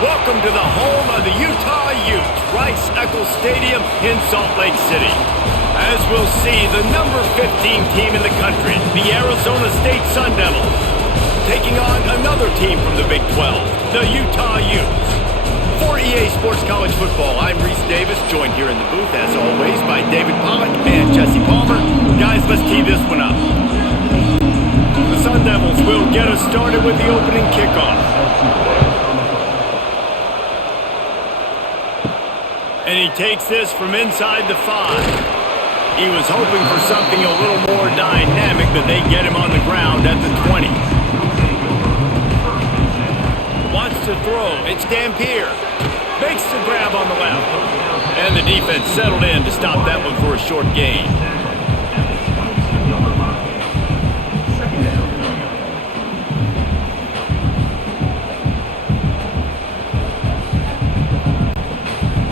Welcome to the home of the Utah Utes, Rice-Eccles Stadium in Salt Lake City. As we'll see, the number 15 team in the country, the Arizona State Sun Devils, taking on another team from the Big 12, the Utah Utes. For EA Sports College Football, I'm Reese Davis, joined here in the booth, as always, by David Pollack and Jesse Palmer. Guys, let's tee this one up. The Sun Devils will get us started with the opening kickoff. And he takes this from inside the 5. He was hoping for something a little more dynamic, but they get him on the ground at the 20. Wants to throw. It's Dampier. Makes the grab on the left. And the defense settled in to stop that one for a short gain.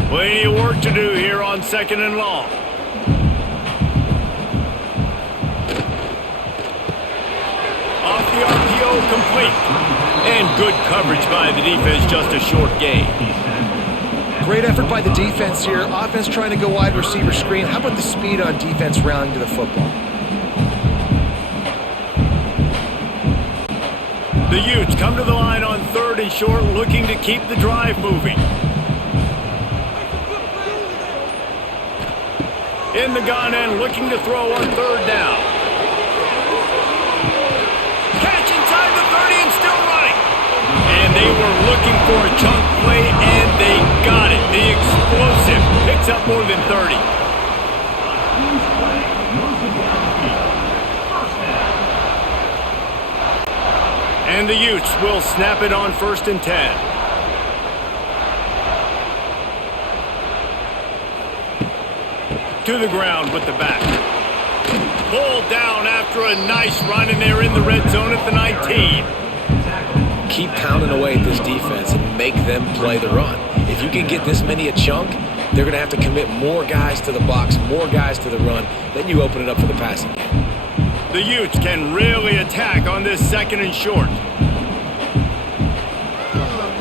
Plenty of work to do here on 2nd and long. Off the RPO, complete. And good coverage by the defense, just a short gain. Great effort by the defense here. Offense trying to go wide receiver screen. How about the speed on defense rallying to the football? The Utes come to the line on 3rd and short, looking to keep the drive moving. In the gun and looking to throw on 3rd down. Catch inside the 30 and still running. And they were looking for a chunk play, and they got it. The explosive picks up more than 30. And the Utes will snap it on 1st and 10. To the ground with the back. Pulled down after a nice run, and they're in the red zone at the 19. Keep pounding away at this defense and make them play the run. If you can get this many a chunk, they're going to have to commit more guys to the box, more guys to the run. Then you open it up for the passing game. The Utes can really attack on this 2nd and short.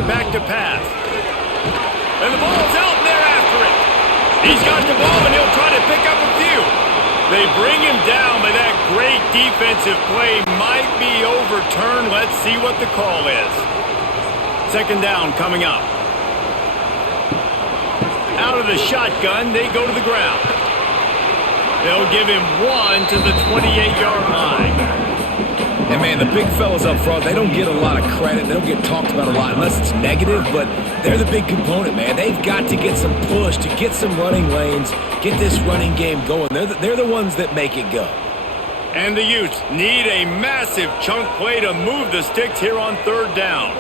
Back to pass. And the ball's out, and they're after it. He's got the ball, and he'll try to pick up a few. They bring him down, but that great defensive play might be overturned. Let's see what the call is. 2nd down coming up. Out of the shotgun, they go to the ground. They'll give him 1 to the 28-yard line. And, man, the big fellas up front, they don't get a lot of credit. They don't get talked about a lot unless it's negative, but they're the big component, man. They've got to get some push, to get some running lanes, get this running game going. They're the ones that make it go. And the Utes need a massive chunk play to move the sticks here on 3rd down.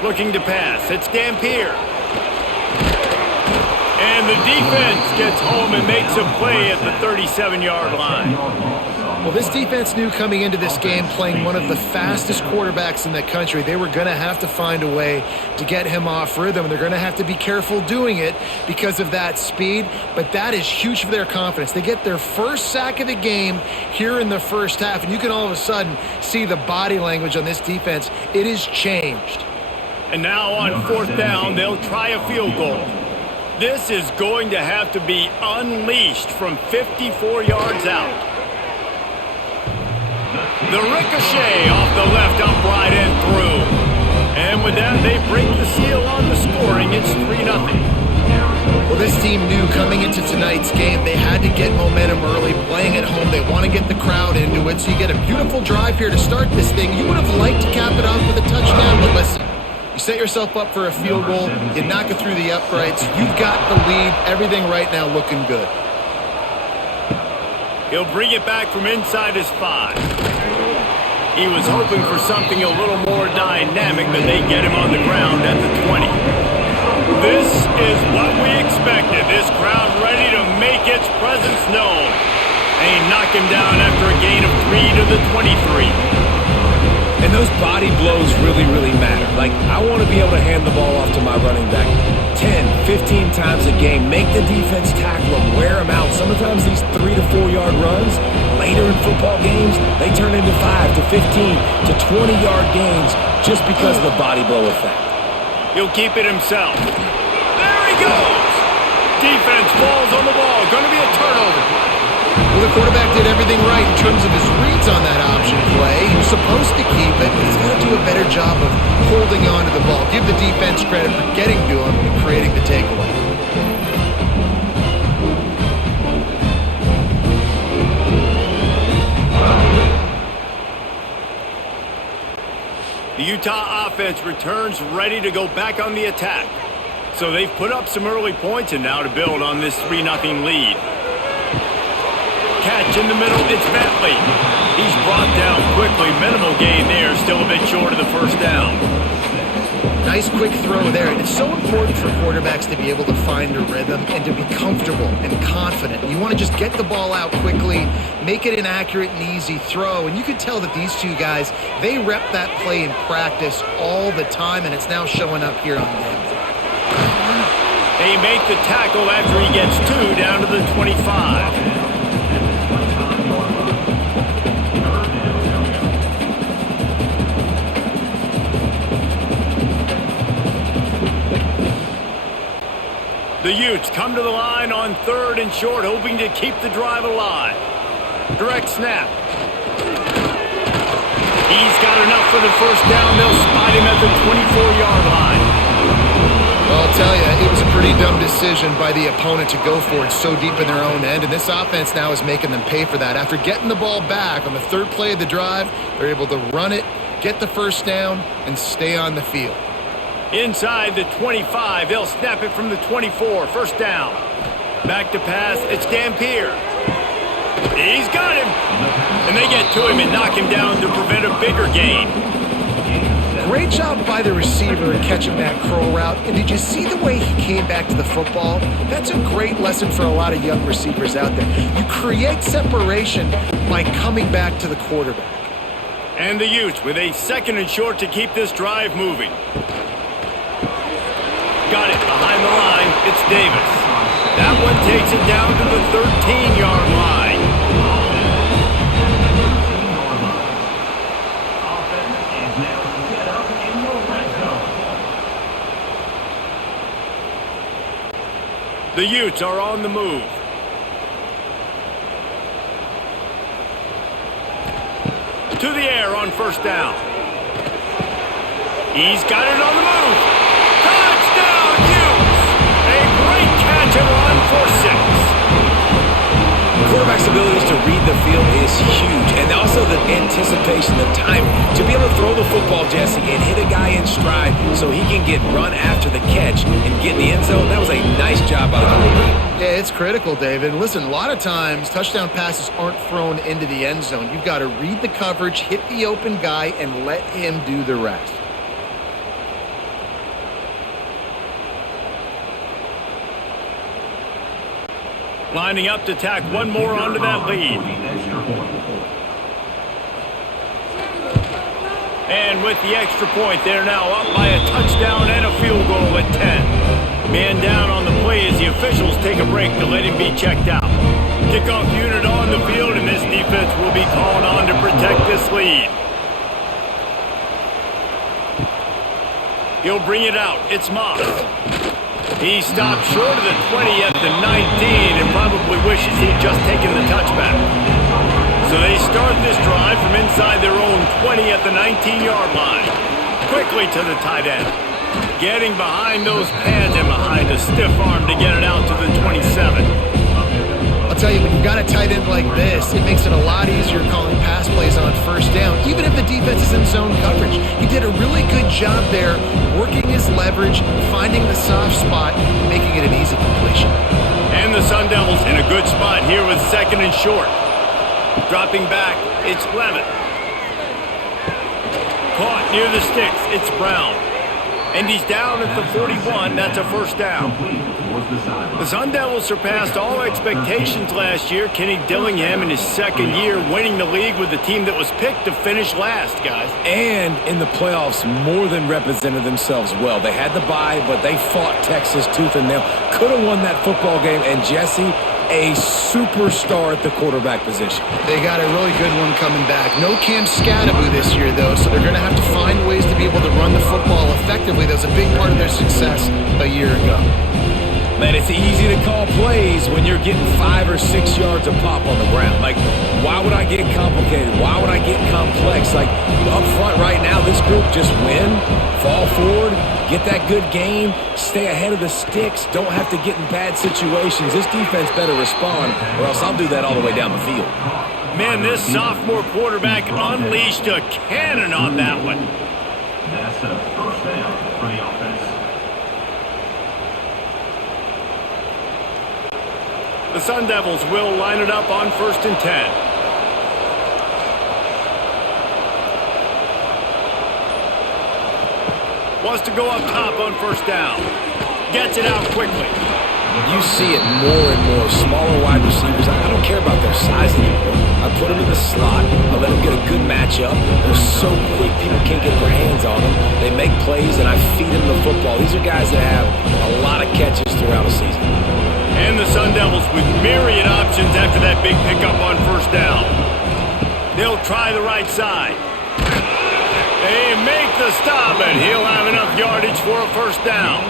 Looking to pass. It's Dampier. And the defense gets home and makes a play at the 37-yard line. Well, this defense knew coming into this game, playing one of the fastest quarterbacks in the country, they were going to have to find a way to get him off rhythm. They're going to have to be careful doing it because of that speed, but that is huge for their confidence. They get their first sack of the game here in the first half, and you can all of a sudden see the body language on this defense. It is changed. And now on 4th down, they'll try a field goal. This is going to have to be unleashed from 54 yards out. The ricochet off the left upright and through. And with that, they break the seal on the scoring. It's 3-0. Well, this team knew coming into tonight's game they had to get momentum early, playing at home. They want to get the crowd into it, so you get a beautiful drive here to start this thing. You would have liked to cap it off with a touchdown, but listen, you set yourself up for a field goal, you knock it through the uprights, you've got the lead, everything right now looking good. He'll bring it back from inside his 5. He was hoping for something a little more dynamic, but they get him on the ground at the 20. This is what we expected. This crowd ready to make its presence known. They knock him down after a gain of 3 to the 23. And those body blows really, really matter. Like, I want to be able to hand the ball off to my running back 10, 15 times a game. Make the defense tackle him, wear him out. Sometimes these 3 to 4 yard runs, later in football games, they turn into 5 to 15 to 20 yard gains just because of the body blow effect. He'll keep it himself. There he goes! Defense falls on the ball. Going to be a turnover. Well, the quarterback did everything right in terms of his reads on that option play. He was supposed to keep it, but he's got to do a better job of holding on to the ball. Give the defense credit for getting to him and creating the takeaway. The Utah offense returns ready to go back on the attack. So they've put up some early points and now to build on this 3-0 lead. Catch in the middle, it's Bentley. He's brought down quickly. Minimal gain there, still a bit short of the first down. Nice quick throw there. And it's so important for quarterbacks to be able to find a rhythm and to be comfortable and confident. You want to just get the ball out quickly, make it an accurate and easy throw. And you can tell that these two guys, they rep that play in practice all the time, and it's now showing up here on game. They make the tackle after he gets 2 down to the 25. The Utes come to the line on 3rd and short, hoping to keep the drive alive. Direct snap. He's got enough for the first down. They'll spot him at the 24-yard line. Well, I'll tell you, it was a pretty dumb decision by the opponent to go for it so deep in their own end, and this offense now is making them pay for that. After getting the ball back on the 3rd play of the drive, they're able to run it, get the first down, and stay on the field. Inside the 25, they'll snap it from the 24, first down. Back to pass, it's Dampier. He's got him. And they get to him and knock him down to prevent a bigger gain. Great job by the receiver in catching that curl route. And did you see the way he came back to the football? That's a great lesson for a lot of young receivers out there. You create separation by coming back to the quarterback. And the Utes with a 2nd and short to keep this drive moving. Got it behind the line. It's Davis. That one takes it down to the 13-yard line. The Utes are on the move. To the air on first down. He's got it on the move. Touchdown, Utes! A great catch and run for 6. The quarterback's abilities to read the field is huge, and also the anticipation, the time to be able to throw the football, Jesse, and hit a guy in stride so he can get run after the catch and get in the end zone. That was a nice job by the quarterback. Yeah, it's critical, David. Listen, a lot of times touchdown passes aren't thrown into the end zone. You've got to read the coverage, hit the open guy, and let him do the rest. Lining up to tack one more onto that lead. And with the extra point, they're now up by a touchdown and a field goal at 10. Man down on the play as the officials take a break to let him be checked out. Kickoff unit on the field, and this defense will be called on to protect this lead. He'll bring it out. It's Moss. He stopped short of the 20 at the 19 and probably wishes he'd just taken the touchback. So they start this drive from inside their own 20 at the 19-yard line. Quickly to the tight end. Getting behind those pads and behind a stiff arm to get it out to the 27. I'll tell you, when you've got a tight end like this, it makes it a lot easier calling pass plays on first down, even if the defense is in zone coverage. He did a really good job there, working his leverage, finding the soft spot, and making it an easy completion. And the Sun Devils in a good spot here with 2nd and short. Dropping back, it's Levitt. Caught near the sticks, it's Brown. And he's down at the 41, that's a first down. The Sun Devils surpassed all expectations last year. Kenny Dillingham in his 2nd year winning the league with the team that was picked to finish last, guys. And in the playoffs, more than represented themselves well. They had the bye, but they fought Texas tooth and nail. Could have won that football game, and Jesse, a superstar at the quarterback position. They got a really good one coming back. No Cam Scatterby this year, though, so they're going to have to find ways to be able to run the football effectively. That was a big part of their success a year ago. Man, it's easy to call plays when you're getting 5 or 6 yards of pop on the ground. Like, why would I get complicated? Why would I get complex? Like, up front right now, this group just win, fall forward, get that good game, stay ahead of the sticks, don't have to get in bad situations. This defense better respond, or else I'll do that all the way down the field. Man, this sophomore quarterback unleashed a cannon on that one. That's a first down for the offense. The Sun Devils will line it up on 1st and 10. Wants to go up top on 1st down. Gets it out quickly. You see it more and more. Smaller wide receivers, I don't care about their size anymore. I put them in the slot. I let them get a good matchup. They're so quick, people can't get their hands on them. They make plays, and I feed them the football. These are guys that have a lot of catches throughout a season. And the Sun Devils with myriad options after that big pickup on 1st down. They'll try the right side. They make the stop, and he'll have enough yardage for a 1st down.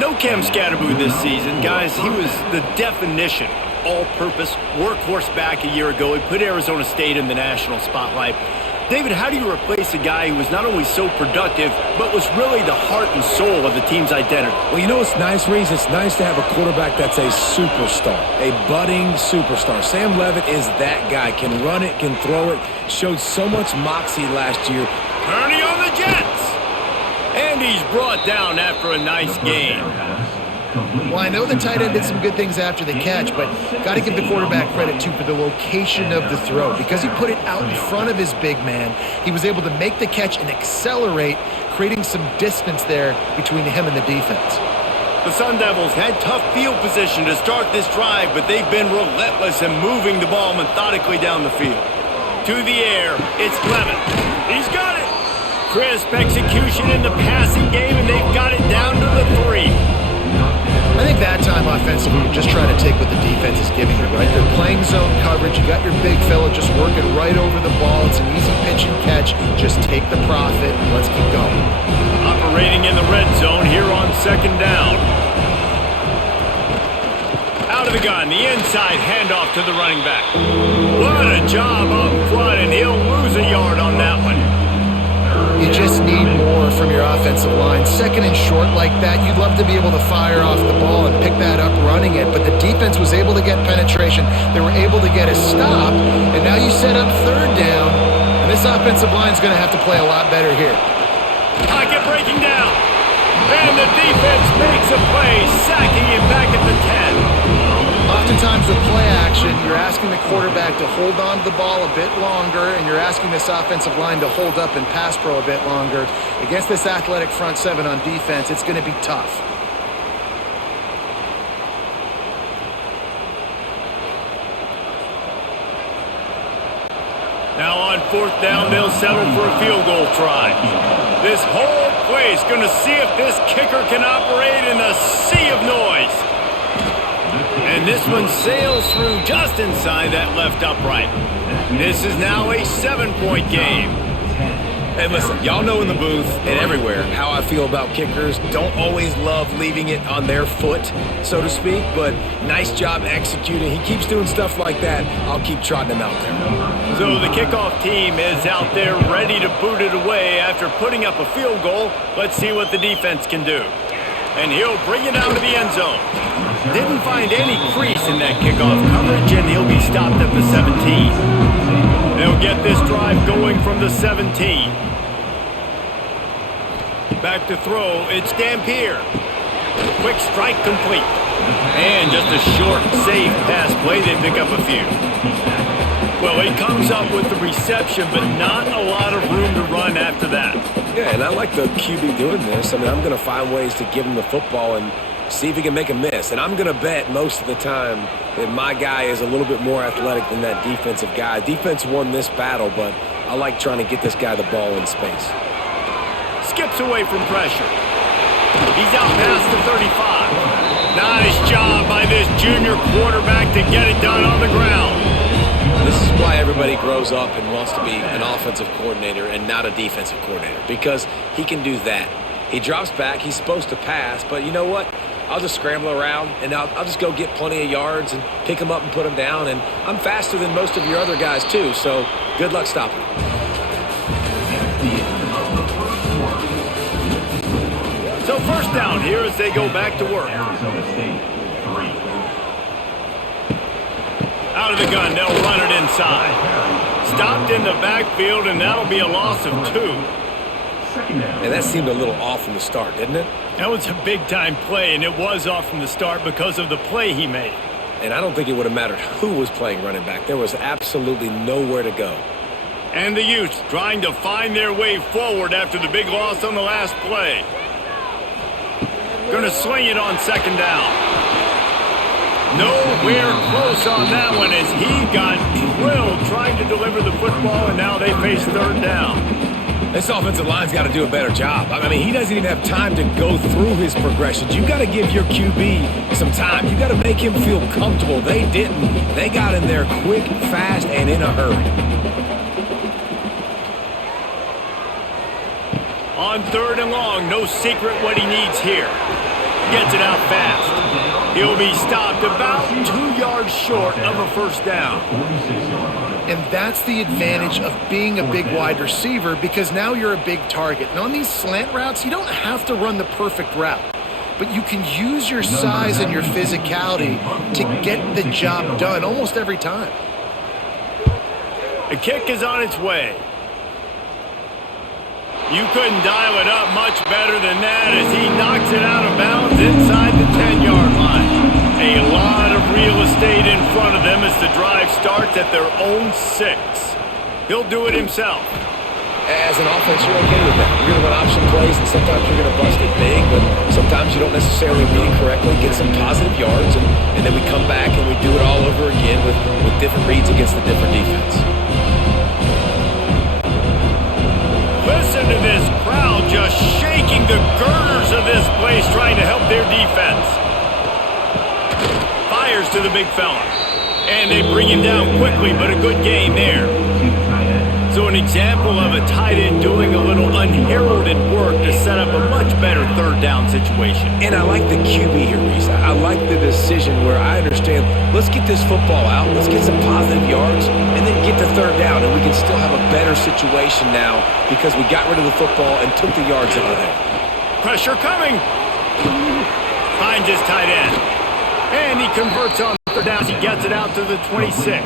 No Cam Scatterby this season, guys. He was the definition of all-purpose workhorse back a year ago. He put Arizona State in the national spotlight. David, how do you replace a guy who was not only so productive, but was really the heart and soul of the team's identity? Well, you know what's nice, Reese? It's nice to have a quarterback that's a superstar, a budding superstar. Sam Levitt is that guy. Can run it, can throw it. Showed so much moxie last year. Ernie on the Jets. And he's brought down after a nice game. Well, I know the tight end did some good things after the catch, but got to give the quarterback credit, too, for the location of the throw. Because he put it out in front of his big man, he was able to make the catch and accelerate, creating some distance there between him and the defense. The Sun Devils had tough field position to start this drive, but they've been relentless in moving the ball methodically down the field. To the air, it's Levitt. He's got it. Crisp execution in the passing game, and they've got it down to the 3. I think that time offensively, you're just trying to take what the defense is giving you, right? They're playing zone coverage. You got your big fella just working right over the ball. It's an easy pitch and catch. Just take the profit and let's keep going. Operating in the red zone here on 2nd down. Out of the gun, the inside handoff to the running back. What a job up front, and he'll lose a yard on that one. You just need more from your offensive line. 2nd and short like that, you'd love to be able to fire off the ball and pick that up running it, but the defense was able to get penetration. They were able to get a stop, and now you set up 3rd down, and this offensive line is going to have to play a lot better here. Pocket breaking down, and the defense makes a play, sacking him back at the 10. Oftentimes with play action, you're asking the quarterback to hold on to the ball a bit longer, and you're asking this offensive line to hold up and pass pro a bit longer. Against this athletic front 7 on defense, it's going to be tough. Now on 4th down, they'll settle for a field goal try. This whole place going to see if this kicker can operate in a sea of noise. And this one sails through just inside that left upright. This is now a 7-point game. Hey, listen, y'all know in the booth and everywhere how I feel about kickers. Don't always love leaving it on their foot, so to speak, but nice job executing. He keeps doing stuff like that. I'll keep trotting him out there. So the kickoff team is out there ready to boot it away after putting up a field goal. Let's see what the defense can do. And he'll bring it out to the end zone. Didn't find any crease in that kickoff coverage, and he'll be stopped at the 17. They'll get this drive going from the 17. Back to throw, it's Dampier. Quick strike complete. And just a short, safe pass play, they pick up a few. Well, he comes up with the reception, but not a lot of room to run after that. Yeah, and I like the QB doing this. I mean, I'm going to find ways to give him the football and see if he can make a miss. And I'm going to bet most of the time that my guy is a little bit more athletic than that defensive guy. Defense won this battle, but I like trying to get this guy the ball in space. Skips away from pressure. He's out past the 35. Nice job by this junior quarterback to get it done on the ground. This is why everybody grows up and wants to be an offensive coordinator and not a defensive coordinator, because he can do that. He drops back, he's supposed to pass, but you know what? I'll just scramble around, and I'll just go get plenty of yards and pick them up and put them down, and I'm faster than most of your other guys too, so good luck stopping him. So first down here as they go back to work. Arizona State, 3. Out of the gun, they'll run it inside. Stopped in the backfield, and that'll be a loss of 2. Second down. And that seemed a little off from the start, didn't it? That was a big-time play, and it was off from the start because of the play he made. And I don't think it would have mattered who was playing running back. There was absolutely nowhere to go. And the Utes trying to find their way forward after the big loss on the last play. Going to swing it on second down. Nowhere close on that one as he got drilled trying to deliver the football, and now they face third down. This offensive line's got to do a better job. I mean, he doesn't even have time to go through his progressions. You got to give your QB some time. You got to make him feel comfortable. They didn't. They got in there quick, fast, and in a hurry. On third and long, no secret what he needs here. Gets it out fast. He'll be stopped about 2 yards short of a first down. 46-yard line. And that's the advantage of being a big wide receiver, because now you're a big target. And on these slant routes, you don't have to run the perfect route, but you can use your size and your physicality to get the job done almost every time. The kick is on its way. You couldn't dial it up much better than that as he knocks it out of bounds inside the 10-yard line. A lot of real estate in front of them as the drive starts at their own 6. He'll do it himself. As an offense, you're okay with that. You're going to run option plays, and sometimes you're going to bust it big, but sometimes you don't necessarily read it correctly, get some positive yards, and then we come back and we do it all over again with different reads against the different defense. Listen to this crowd just shaking the girders of this place trying to help their defense. Fires to the big fella. And they bring him down quickly, but a good gain there. So an example of a tight end doing a little unheralded work to set up a much better third down situation. And I like the QB here, Reese. I like the decision where I understand, let's get this football out, let's get some positive yards, and then get to third down, and we can still have a better situation now because we got rid of the football and took the yards out of there. Pressure coming. Finds his tight end. And he converts on third down. He gets it out to the 26.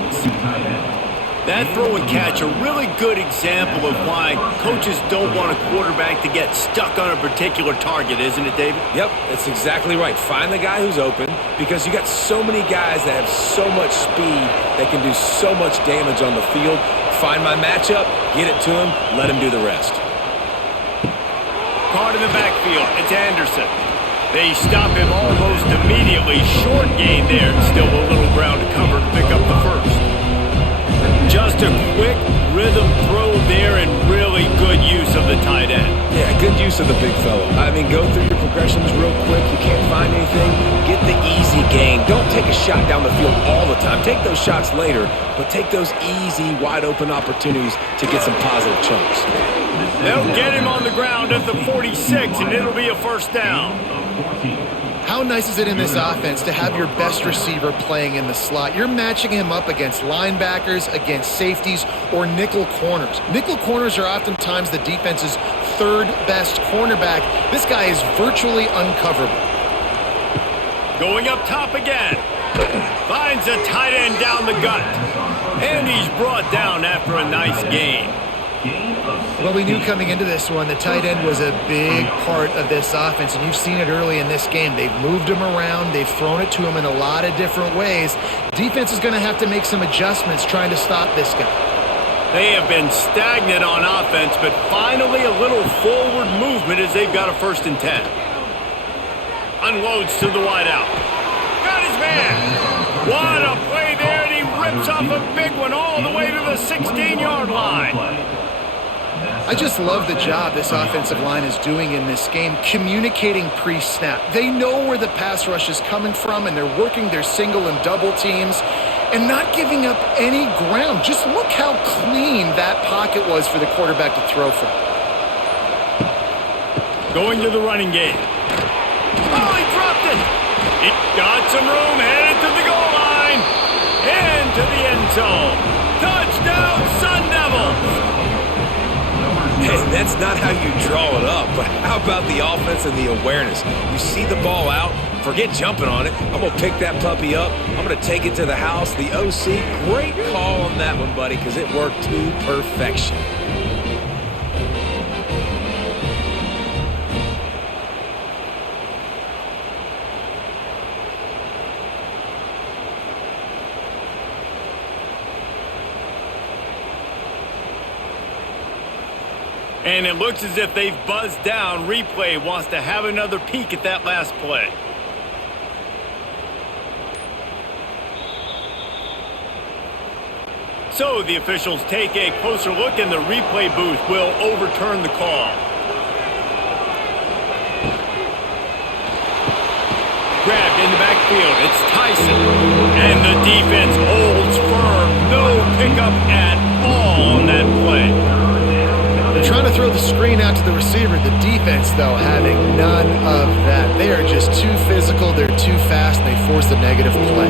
That throw and catch, a really good example of why coaches don't want a quarterback to get stuck on a particular target, isn't it, David? Yep, that's exactly right. Find the guy who's open, because you got so many guys that have so much speed that can do so much damage on the field. Find my matchup, get it to him, let him do the rest. Caught in the backfield, it's Anderson. They stop him almost immediately. Short gain there, still a little ground to cover to pick up the first. Just a quick rhythm throw there and really good use of the tight end. Yeah, good use of the big fella. I mean, go through your progressions real quick. You can't find anything, get the easy gain. Don't take a shot down the field all the time. Take those shots later, but take those easy, wide-open opportunities to get some positive chunks. They'll get him on the ground at the 46, and it'll be a first down. How nice is it in this offense to have your best receiver playing in the slot? You're matching him up against linebackers, against safeties, or nickel corners. Nickel corners are oftentimes the defense's third best cornerback. This guy is virtually uncoverable. Going up top again. Finds a tight end down the gut. And he's brought down after a nice gain. Well, we knew coming into this one the tight end was a big part of this offense, and you've seen it early in this game. They've moved him around. They've thrown it to him in a lot of different ways. Defense is going to have to make some adjustments trying to stop this guy. They have been stagnant on offense, but finally a little forward movement as they've got a 1st and 10. Unloads to the wideout. Got his man. What a play there, and he rips off a big one all the way to the 16-yard line. I just love the job this offensive line is doing in this game, communicating pre-snap. They know where the pass rush is coming from, and they're working their single and double teams and not giving up any ground. Just look how clean that pocket was for the quarterback to throw from. Going to the running game. Oh, he dropped it. He got some room, headed to the goal line. Into the end zone. Touchdown, Sun Devils. Hey, that's not how you draw it up, but how about the offense and the awareness? You see the ball out, forget jumping on it. I'm going to pick that puppy up. I'm going to take it to the house. The OC, great call on that one, buddy, because it worked to perfection. And it looks as if they've buzzed down. Replay wants to have another peek at that last play. So the officials take a closer look, and the replay booth will overturn the call. Grabbed in the backfield. It's Tyson. And the defense holds firm. No pickup at all on that play. They're trying to throw the screen out to the receiver. The defense, though, having none of that. They are just too physical. They're too fast. They force a negative play.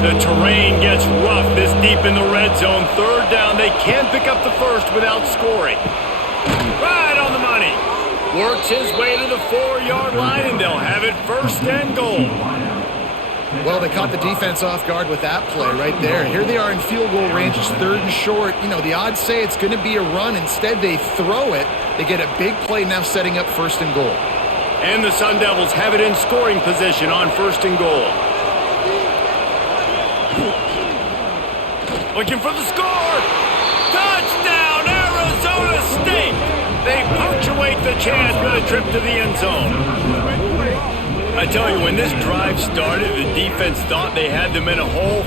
The terrain gets rough this deep in the red zone. Third down. They can't pick up the first without scoring. Right on the money. Works his way to the 4-yard line, and they'll have it first and goal. Well, they caught the defense off guard with that play right there. Here they are in field goal range. It's 3rd and short. You know, the odds say it's going to be a run. Instead, they throw it. They get a big play now setting up 1st and goal. And the Sun Devils have it in scoring position on 1st and goal. Looking for the score. Touchdown, Arizona State. They punctuate the chance with a trip to the end zone. I tell you, when this drive started, the defense thought they had them in a hole.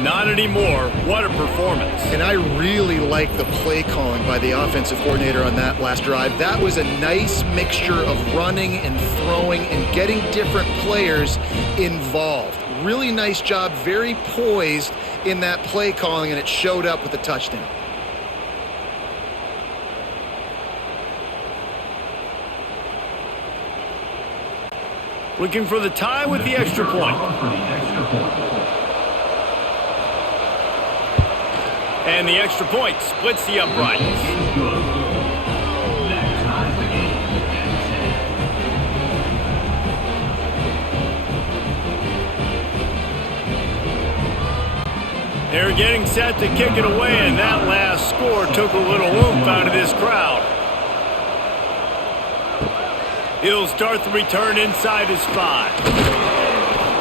Not anymore. What a performance. And I really like the play calling by the offensive coordinator on that last drive. That was a nice mixture of running and throwing and getting different players involved. Really nice job, very poised in that play calling, and it showed up with a touchdown. Looking for the tie with the extra point. And the extra point splits the uprights. They're getting set to kick it away, and that last score took a little oomph out of this crowd. He'll start the return inside his 5.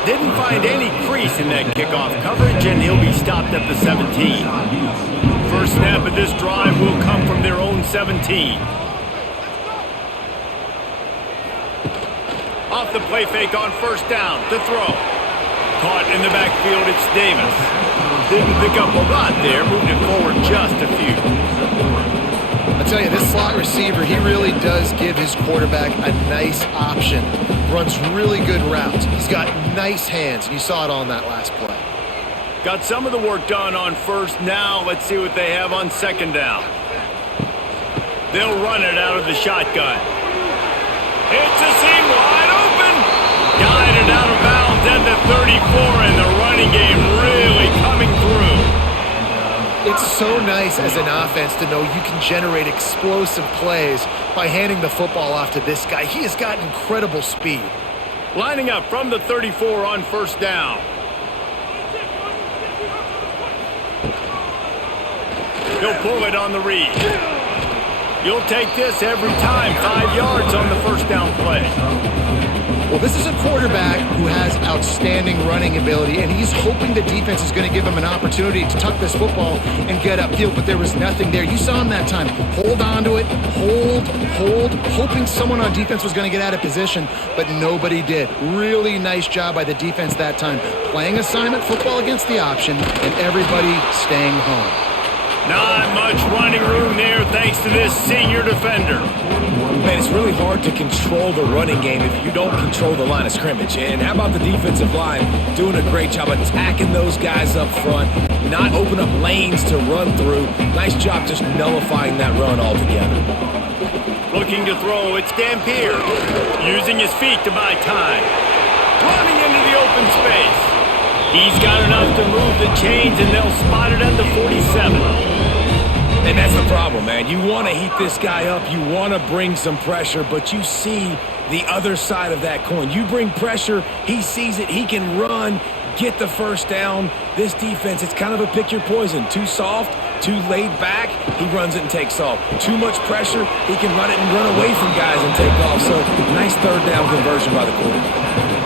Didn't find any crease in that kickoff coverage, and he'll be stopped at the 17. First snap of this drive will come from their own 17. Off the play fake on 1st down to throw. Caught in the backfield, it's Davis. Didn't pick up a lot there, moved it forward just a few. I tell you, this slot receiver, he really does give his quarterback a nice option. Runs really good routes. He's got nice hands, and you saw it all in that last play. Got some of the work done on 1st. Now let's see what they have on 2nd down. They'll run it out of the shotgun. It's a seam wide open. Guided out of bounds at the 34, and the running game really coming through. It's so nice as an offense to know you can generate explosive plays by handing the football off to this guy. He has got incredible speed. Lining up from the 34 on 1st down. He'll pull it on the read. You'll take this every time. 5 yards on the 1st down play. Well, this is a quarterback who has outstanding running ability, and he's hoping the defense is going to give him an opportunity to tuck this football and get upfield, but there was nothing there. You saw him that time. Hold on to it, hold, hoping someone on defense was going to get out of position, but nobody did. Really nice job by the defense that time. Playing assignment football against the option, and everybody staying home. Not much running room there thanks to this senior defender. Man, it's really hard to control the running game if you don't control the line of scrimmage. And how about the defensive line doing a great job attacking those guys up front, not open up lanes to run through. Nice job just nullifying that run altogether. Looking to throw, it's Dampier. Using his feet to buy time. Running into the open space. He's got enough to move the chains, and they'll spot it at the 47. And that's the problem, man. You want to heat this guy up. You want to bring some pressure, but you see the other side of that coin. You bring pressure, he sees it, he can run, get the first down. This defense, it's kind of a pick your poison. Too soft, too laid back, he runs it and takes off. Too much pressure, he can run it and run away from guys and take off. So, nice third down conversion by the quarterback.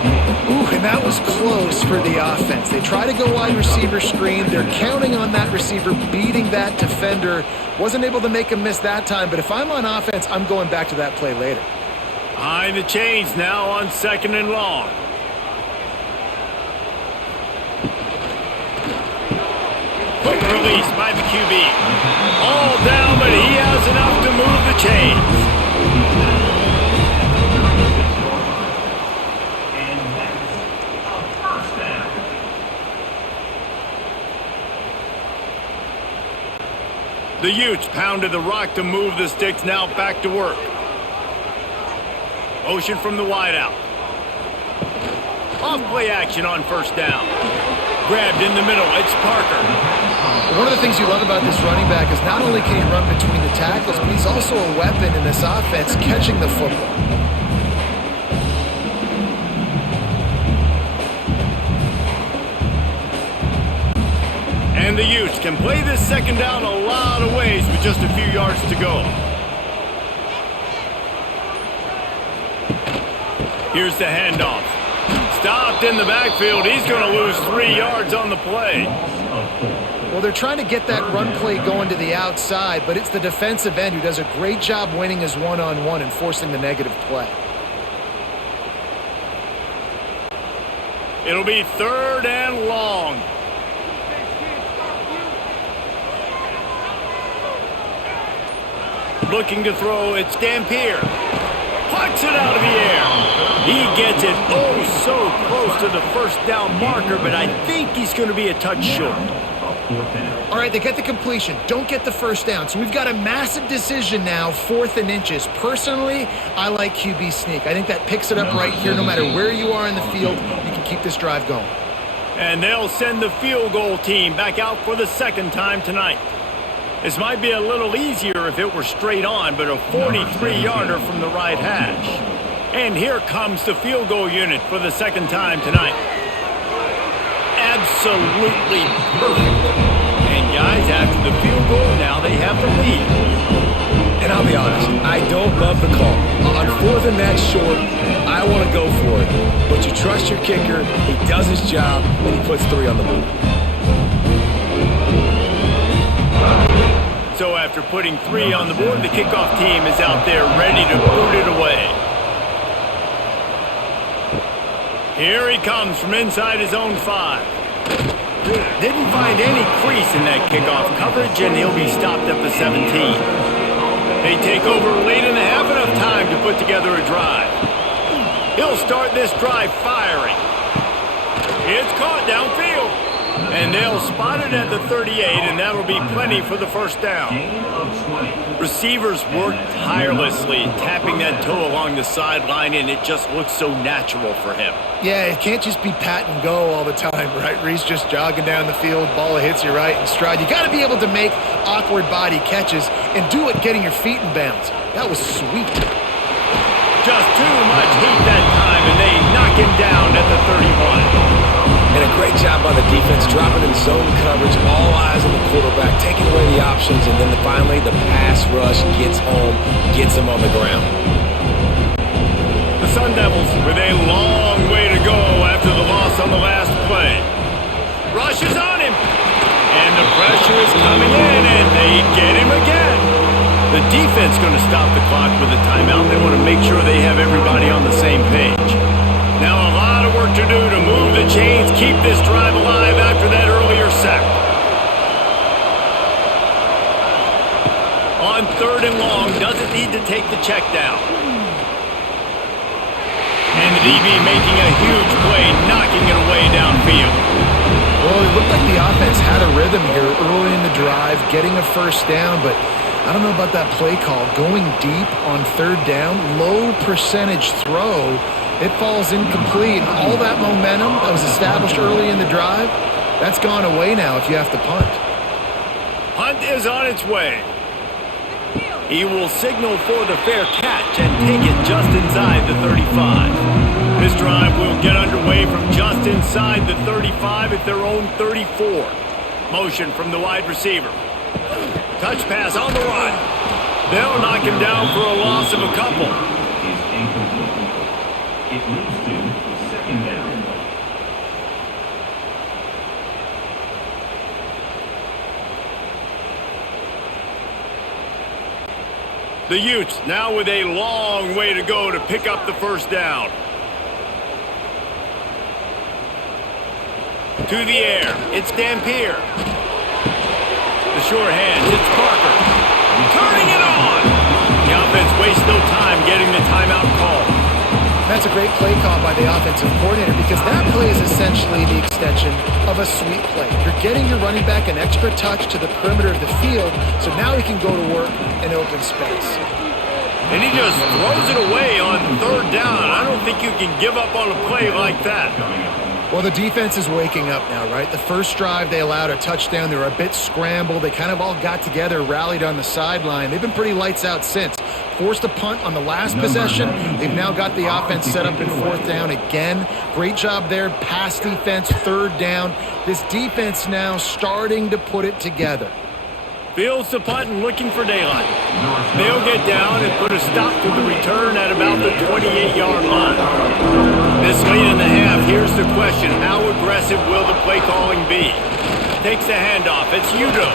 Ooh, and that was close for the offense. They try to go wide receiver screen. They're counting on that receiver beating that defender. Wasn't able to make him miss that time, but if I'm on offense, I'm going back to that play later. Behind the chains now on 2nd and long. Quick release by the QB. All down, but he has enough to move the chains. The Utes pounded the rock to move the sticks, now back to work. Motion from the wideout. Off play action on 1st down. Grabbed in the middle, it's Parker. One of the things you love about this running back is not only can he run between the tackles, but he's also a weapon in this offense catching the football. And the Utes can play this 2nd down a lot of ways with just a few yards to go. Here's the handoff. Stopped in the backfield. He's going to lose 3 yards on the play. Well, they're trying to get that run play going to the outside, but it's the defensive end who does a great job winning his one-on-one and forcing the negative play. It'll be 3rd and long. Looking to throw, it's Dampier. Plucks it out of the air. He gets it oh so close to the 1st down marker, but I think he's going to be a touch short. All right, they get the completion. Don't get the 1st down. So we've got a massive decision now, 4th and inches. Personally, I like QB sneak. I think that picks it up right here. No matter where you are in the field, you can keep this drive going. And they'll send the field goal team back out for the 2nd time tonight. This might be a little easier if it were straight on, but a 43-yarder from the right hash. And here comes the field goal unit for the 2nd time tonight. Absolutely perfect. And guys, after the field goal, now they have the lead. And I'll be honest, I don't love the call. On 4th and that short, I want to go for it. But you trust your kicker, he does his job, and he puts 3 on the board. So after putting 3 on the board, the kickoff team is out there ready to boot it away. Here he comes from inside his own 5. Didn't find any crease in that kickoff coverage, and he'll be stopped at the 17. They take over late in the half, enough time to put together a drive. He'll start this drive firing. It's caught downfield. And they'll spot it at the 38, and that'll be plenty for the 1st down. Receivers work tirelessly, tapping that toe along the sideline, and it just looks so natural for him. Yeah, it can't just be pat and go all the time, right? Where he's just jogging down the field, ball hits you right in stride. You got to be able to make awkward body catches and do it getting your feet in bounds. That was sweet. Just too much heat that time, and they knock him down at the 31. And a great job by the defense, dropping in zone coverage, all eyes on the quarterback, taking away the options, and then finally the pass rush gets home, gets him on the ground. The Sun Devils with a long way to go after the loss on the last play. Rush is on him, and the pressure is coming in, and they get him again. The defense going to stop the clock with a timeout. They want to make sure they have everybody on the same page. Now a lot of work to do to move the chains, keep this drive alive after that earlier sack. take the check down. And the DB making a huge play, knocking it away downfield. Well, it looked like the offense had a rhythm here early in the drive, getting a first down, but I don't know about that play call. Going deep on third down, low percentage throw, it falls incomplete. And all that momentum that was established early in the drive, that's gone away now if you have to punt. Punt is on its way. He will signal for the fair catch and take it just inside the 35. This drive will get underway from just inside the 35 at their own 34. Motion from the wide receiver. Touch pass on the run. They'll knock him down for a loss of a couple. Is incomplete. It leads to second down. The Utes now with a long way to go to pick up the first down. To the air, it's Dampier. The sure hands, it's Parker. Turning it on! The offense wastes no time getting the timeout call. That's a great play call by the offensive coordinator because that play is essentially the extension of a sweep play. You're getting your running back an extra touch to the perimeter of the field, so now he can go to work in open space. And he just throws it away on third down. I don't think you can give up on a play like that. Well, the defense is waking up now, right? The first drive, they allowed a touchdown. They were a bit scrambled. They kind of all got together, rallied on the sideline. They've been pretty lights out since. Forced a punt on the last possession. They've now got the offense set up in fourth down again. Great job there. Pass defense, third down. This defense now starting to put it together. Fields the punt and looking for daylight. They'll get down and put a stop to the return at about the 28-yard line. This late in the half, here's the question. How aggressive will the play calling be? Takes the handoff. It's Udo.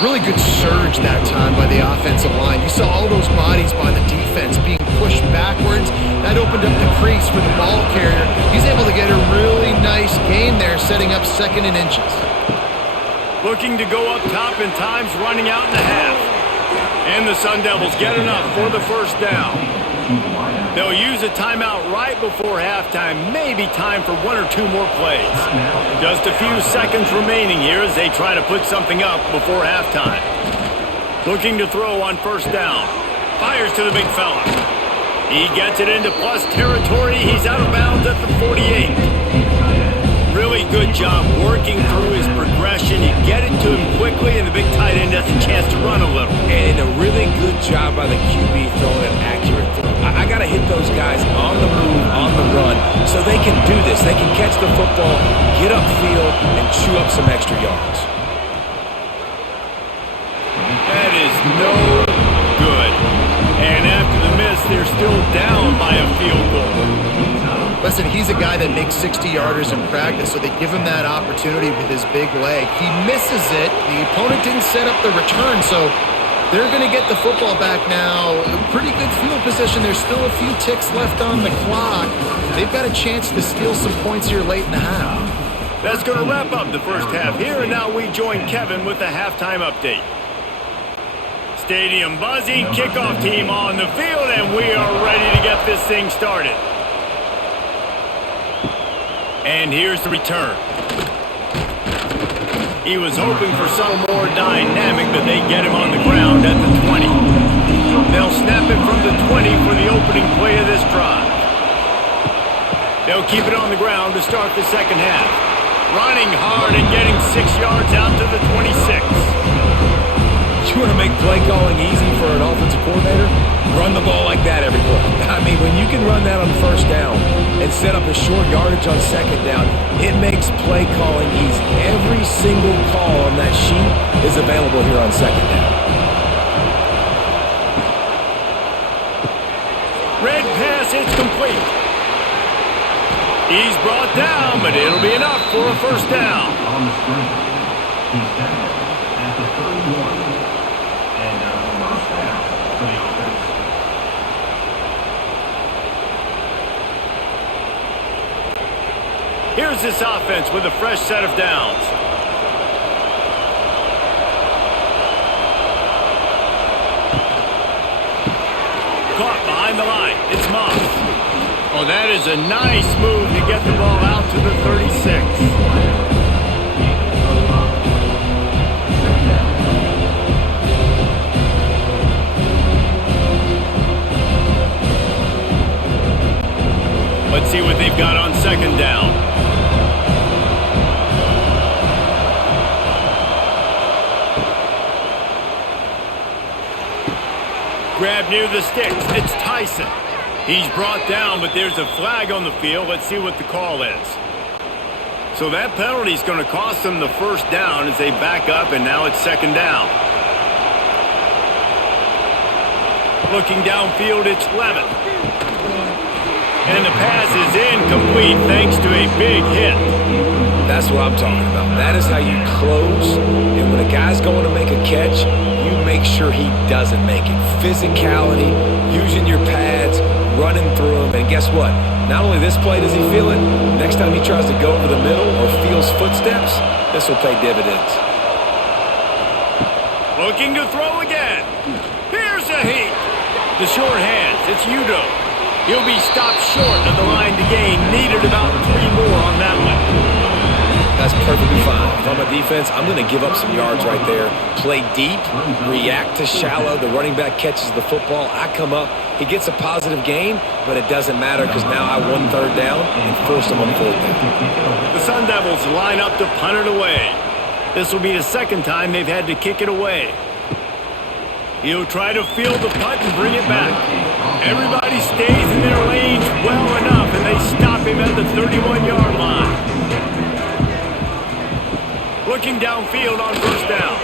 Really good surge that time by the offensive line. You saw all those bodies by the defense being pushed backwards. That opened up the crease for the ball carrier. He's able to get a really nice gain there, setting up second and inches. Looking to go up top and time's running out in the half. And the Sun Devils get enough for the first down. They'll use a timeout right before halftime. Maybe time for one or two more plays. Just a few seconds remaining here as they try to put something up before halftime. Looking to throw on first down. Fires to the big fella. He gets it into plus territory. He's out of bounds at the 48. Really good job working through his progression. You get it to him quickly, and the big tight end has a chance to run a little. And a really good job by the QB throwing an accurate throw. I got to hit those guys on the move, on the run, so they can do this. They can catch the football, get upfield, and chew up some extra yards. That is no good. And after the miss, they're still down by a field goal. Listen, he's a guy that makes 60-yarders in practice, so they give him that opportunity with his big leg. He misses it. The opponent didn't set up the return, so they're going to get the football back now. Pretty good field position. There's still a few ticks left on the clock. They've got a chance to steal some points here late in the half. That's going to wrap up the first half here, and now we join Kevin with the halftime update. Stadium buzzing, kickoff team on the field, and we are ready to get this thing started. And here's the return. He was hoping for some more dynamic, but they get him on the ground at the 20. They'll snap it from the 20 for the opening play of this drive. They'll keep it on the ground to start the second half. Running hard and getting 6 yards out to the 26. You want to make play calling easy for an offensive coordinator? Run the ball like that every play. I mean, when you can run that on first down and set up a short yardage on second down, it makes play calling easy. Every single call on that sheet is available here on second down. Red pass, it's complete. He's brought down, but it'll be enough for a first down. On the screen, he's down at the 31. And first down for the offense. Here's this offense with a fresh set of downs. off. Oh, that is a nice move to get the ball out to the 36. Let's see what they've got on second down. Grab near the sticks. It's Tyson. He's brought down, but there's a flag on the field. Let's see what the call is. So that penalty is going to cost them the first down as they back up, and now it's second down. Looking downfield, it's Levin. And the pass is incomplete thanks to a big hit. That's what I'm talking about. That is how you close. And when a guy's going to make a catch, you make sure he doesn't make it. Physicality, using your pads, running through them. And guess what? Not only this play does he feel it, next time he tries to go over the middle or feels footsteps, this will pay dividends. Looking to throw again. Here's a heat. The short hands. It's Udo. He'll be stopped short of the line to gain. Needed about 3 more on that one. That's perfectly fine. If I'm a defense, I'm going to give up some yards right there. Play deep, react to shallow. The running back catches the football. I come up. He gets a positive gain, but it doesn't matter because now I won third down and forced him on fourth down. The Sun Devils line up to punt it away. This will be the second time they've had to kick it away. He'll try to field the punt and bring it back. Everybody stays in their lanes well enough, and they stop him at the 31-yard line. Looking downfield on first down.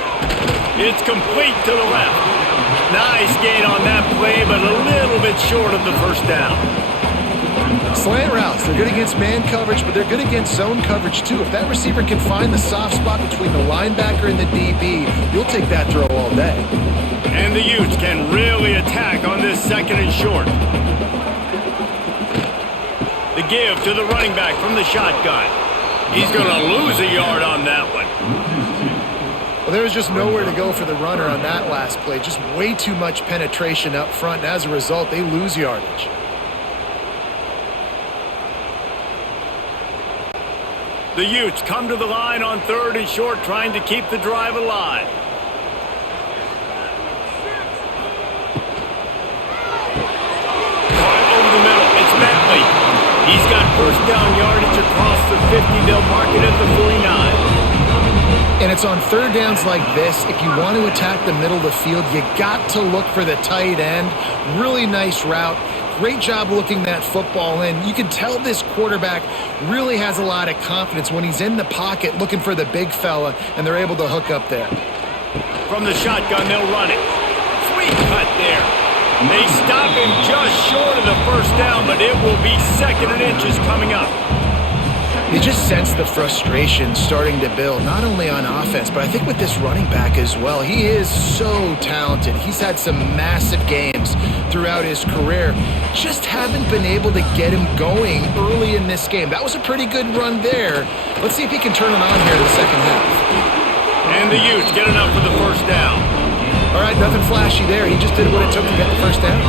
It's complete to the left. Nice gain on that play, but a little bit short of the first down. Slant routes, they're good against man coverage, but they're good against zone coverage too. If that receiver can find the soft spot between the linebacker and the DB, you'll take that throw all day. And the Utes can really attack on this second and short. The give to the running back from the shotgun. He's going to lose a yard on that one. Well, there was just nowhere to go for the runner on that last play. Just way too much penetration up front, and as a result, they lose yardage. The Utes come to the line on third and short, trying to keep the drive alive. Over the middle, it's Bentley. He's got first down yardage across the 50. They'll mark it at the 49. And it's on third downs like this, if you want to attack the middle of the field, you got to look for the tight end. Really nice route. Great job looking that football in. You can tell this quarterback really has a lot of confidence when he's in the pocket looking for the big fella, and they're able to hook up there. From the shotgun, they'll run it. Sweet cut there. They stop him just short of the first down, but it will be second and inches coming up. You just sense the frustration starting to build, not only on offense, but I think with this running back as well. He is so talented. He's had some massive games throughout his career. Just haven't been able to get him going early in this game. That was a pretty good run there. Let's see if he can turn it on here in the second half. And the Utes get enough for the first down. All right, nothing flashy there. He just did what it took to get the first down.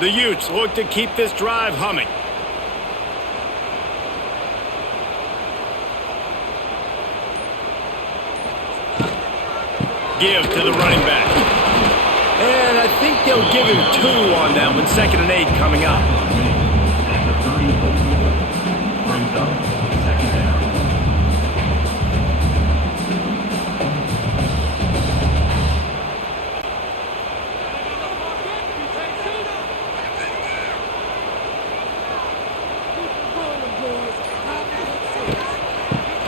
The Utes look to keep this drive humming. Give to the running back. And I think they'll give him 2 on that one. Second and 8 coming up.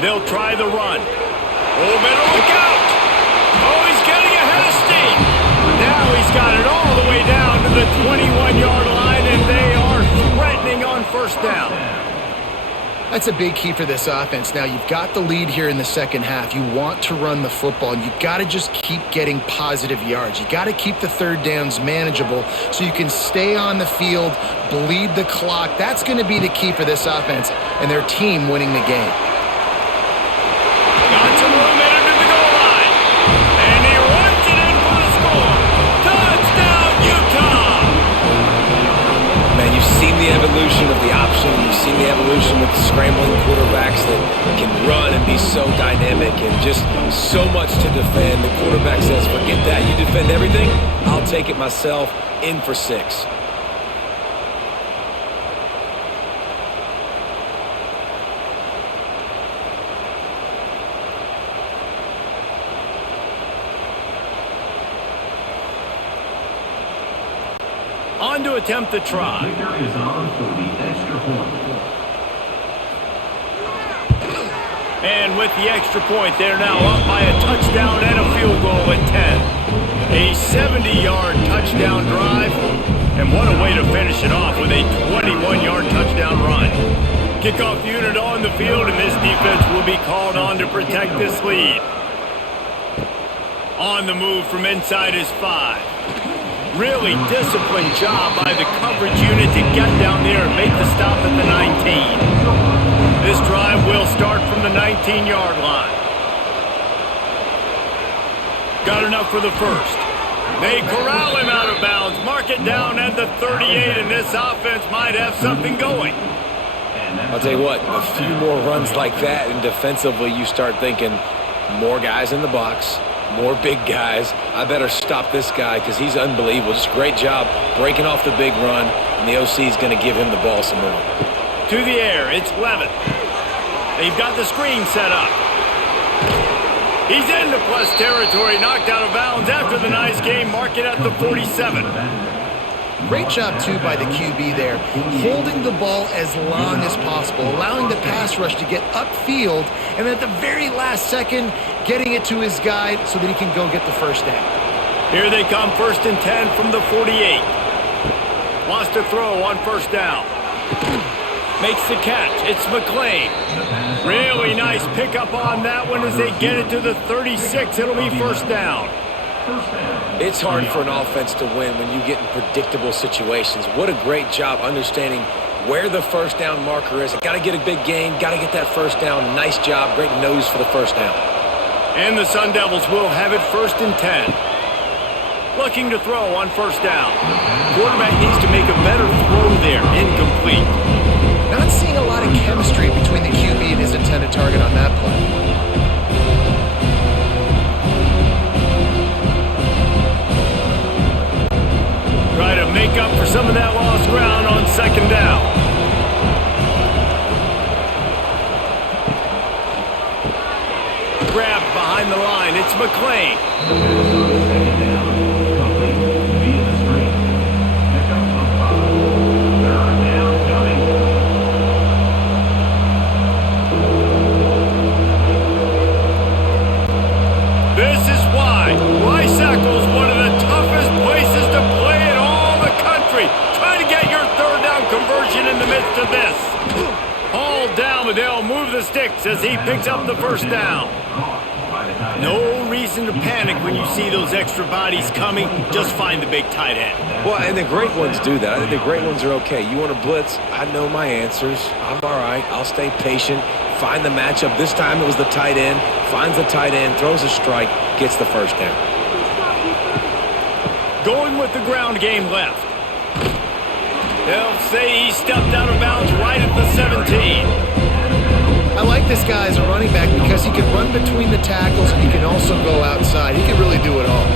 They'll try the run. Oh, better look out! Oh, he's getting ahead of steam. Now he's got it all the way down to the 21-yard line, and they are threatening on first down. That's a big key for this offense. Now, you've got the lead here in the second half. You want to run the football, and you've got to just keep getting positive yards. You got to keep the third downs manageable so you can stay on the field, bleed the clock. That's going to be the key for this offense and their team winning the game. evolution of the option. You've seen the evolution with scrambling quarterbacks that can run and be so dynamic and just so much to defend. The quarterback says, forget that. You defend everything, I'll take it myself. In for 6. On to attempt the try. Kicker is on for the extra point. And with the extra point, they're now up by a touchdown and a field goal at 10. A 70-yard touchdown drive, and what a way to finish it off with a 21-yard touchdown run. Kickoff unit on the field, and this defense will be called on to protect this lead. On the move from inside his 5. Really disciplined job by the coverage unit to get down there and make the stop at the 19. This drive will start from the 19-yard line. Got enough for the first. They corral him out of bounds, mark it down at the 38, and this offense might have something going. I'll tell you what, a few more runs like that, and defensively you start thinking more guys in the box, more big guys. I better stop this guy because he's unbelievable. Just great job breaking off the big run, and the OC is going to give him the ball some more. To the air, it's Levitt. They've got the screen set up. He's into plus territory, knocked out of bounds after the nice game, mark it at the 47. Great job, too, by the QB there, holding the ball as long as possible, allowing the pass rush to get upfield, and at the very last second, getting it to his guy so that he can go get the first down. Here they come, 1st and 10 from the 48. Wants to throw on first down. Makes the catch. It's McLean. Really nice pickup on that one as they get it to the 36. It'll be first down. It's hard for an offense to win when you get in predictable situations. What a great job understanding where the first down marker is. Got to get a big gain. Got to get that first down. Nice job. Great nose for the first down. And the Sun Devils will have it 1st and 10. Looking to throw on first down. Quarterback needs to make a better throw there. Incomplete. Not seeing a lot of chemistry between the QB and his intended target on that play. Try to make up for some of that lost ground on second down. Grabbed behind the line. It's McLean. This is why Rice-Eccles, one of the toughest places to play in all the country. Try to get your third down conversion in the midst of this. Hauled down, but they'll move the sticks as he picks up the first down. No reason to panic when you see those extra bodies coming. Just find the big tight end. Well, and the great ones do that. I think the great ones are okay. You want to blitz? I know my answers. I'm all right. I'll stay patient. Find the matchup. This time it was the tight end. Finds the tight end, throws a strike, gets the first down. Going with the ground game left. They'll say he stepped out of bounds right at the 17. I like this guy as a running back because he can run between the tackles and he can also go outside. He can really do it all.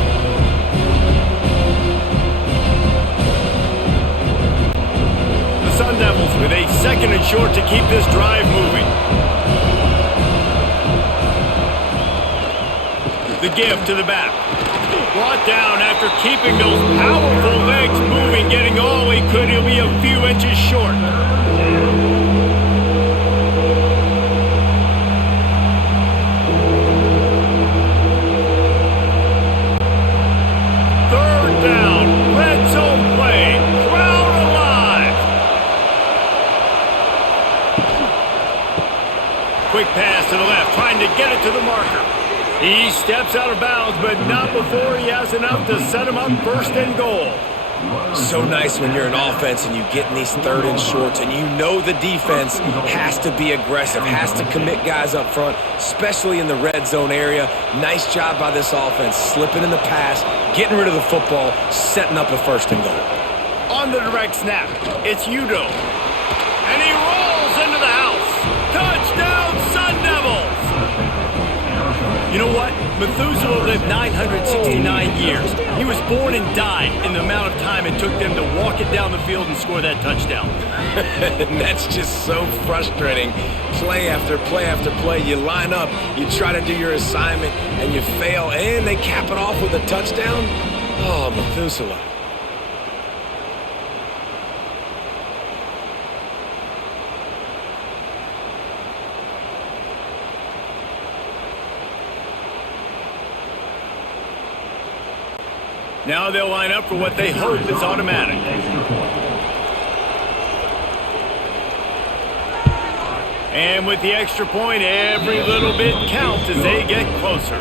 The Sun Devils with a 2nd and short to keep this drive moving. The give to the back. Brought down after keeping those powerful legs moving, getting all he could. He'll be a few inches short. Third down. Red zone play. Crowd alive. Quick pass to the left, trying to get it to the marker. He steps out of bounds, but not before he has enough to set him up 1st and goal. So nice when you're an offense and you get in these 3rd and shorts and you know the defense has to be aggressive, has to commit guys up front, especially in the red zone area. Nice job by this offense, slipping in the pass, getting rid of the football, setting up a 1st and goal. On the direct snap, it's Udo. You know what? Methuselah lived 969 years. He was born and died in the amount of time it took them to walk it down the field and score that touchdown. That's just so frustrating. Play after play after play, you line up, you try to do your assignment, and you fail, and they cap it off with a touchdown? Oh, Methuselah. Now they'll line up for what they hope is automatic. And with the extra point, every little bit counts as they get closer.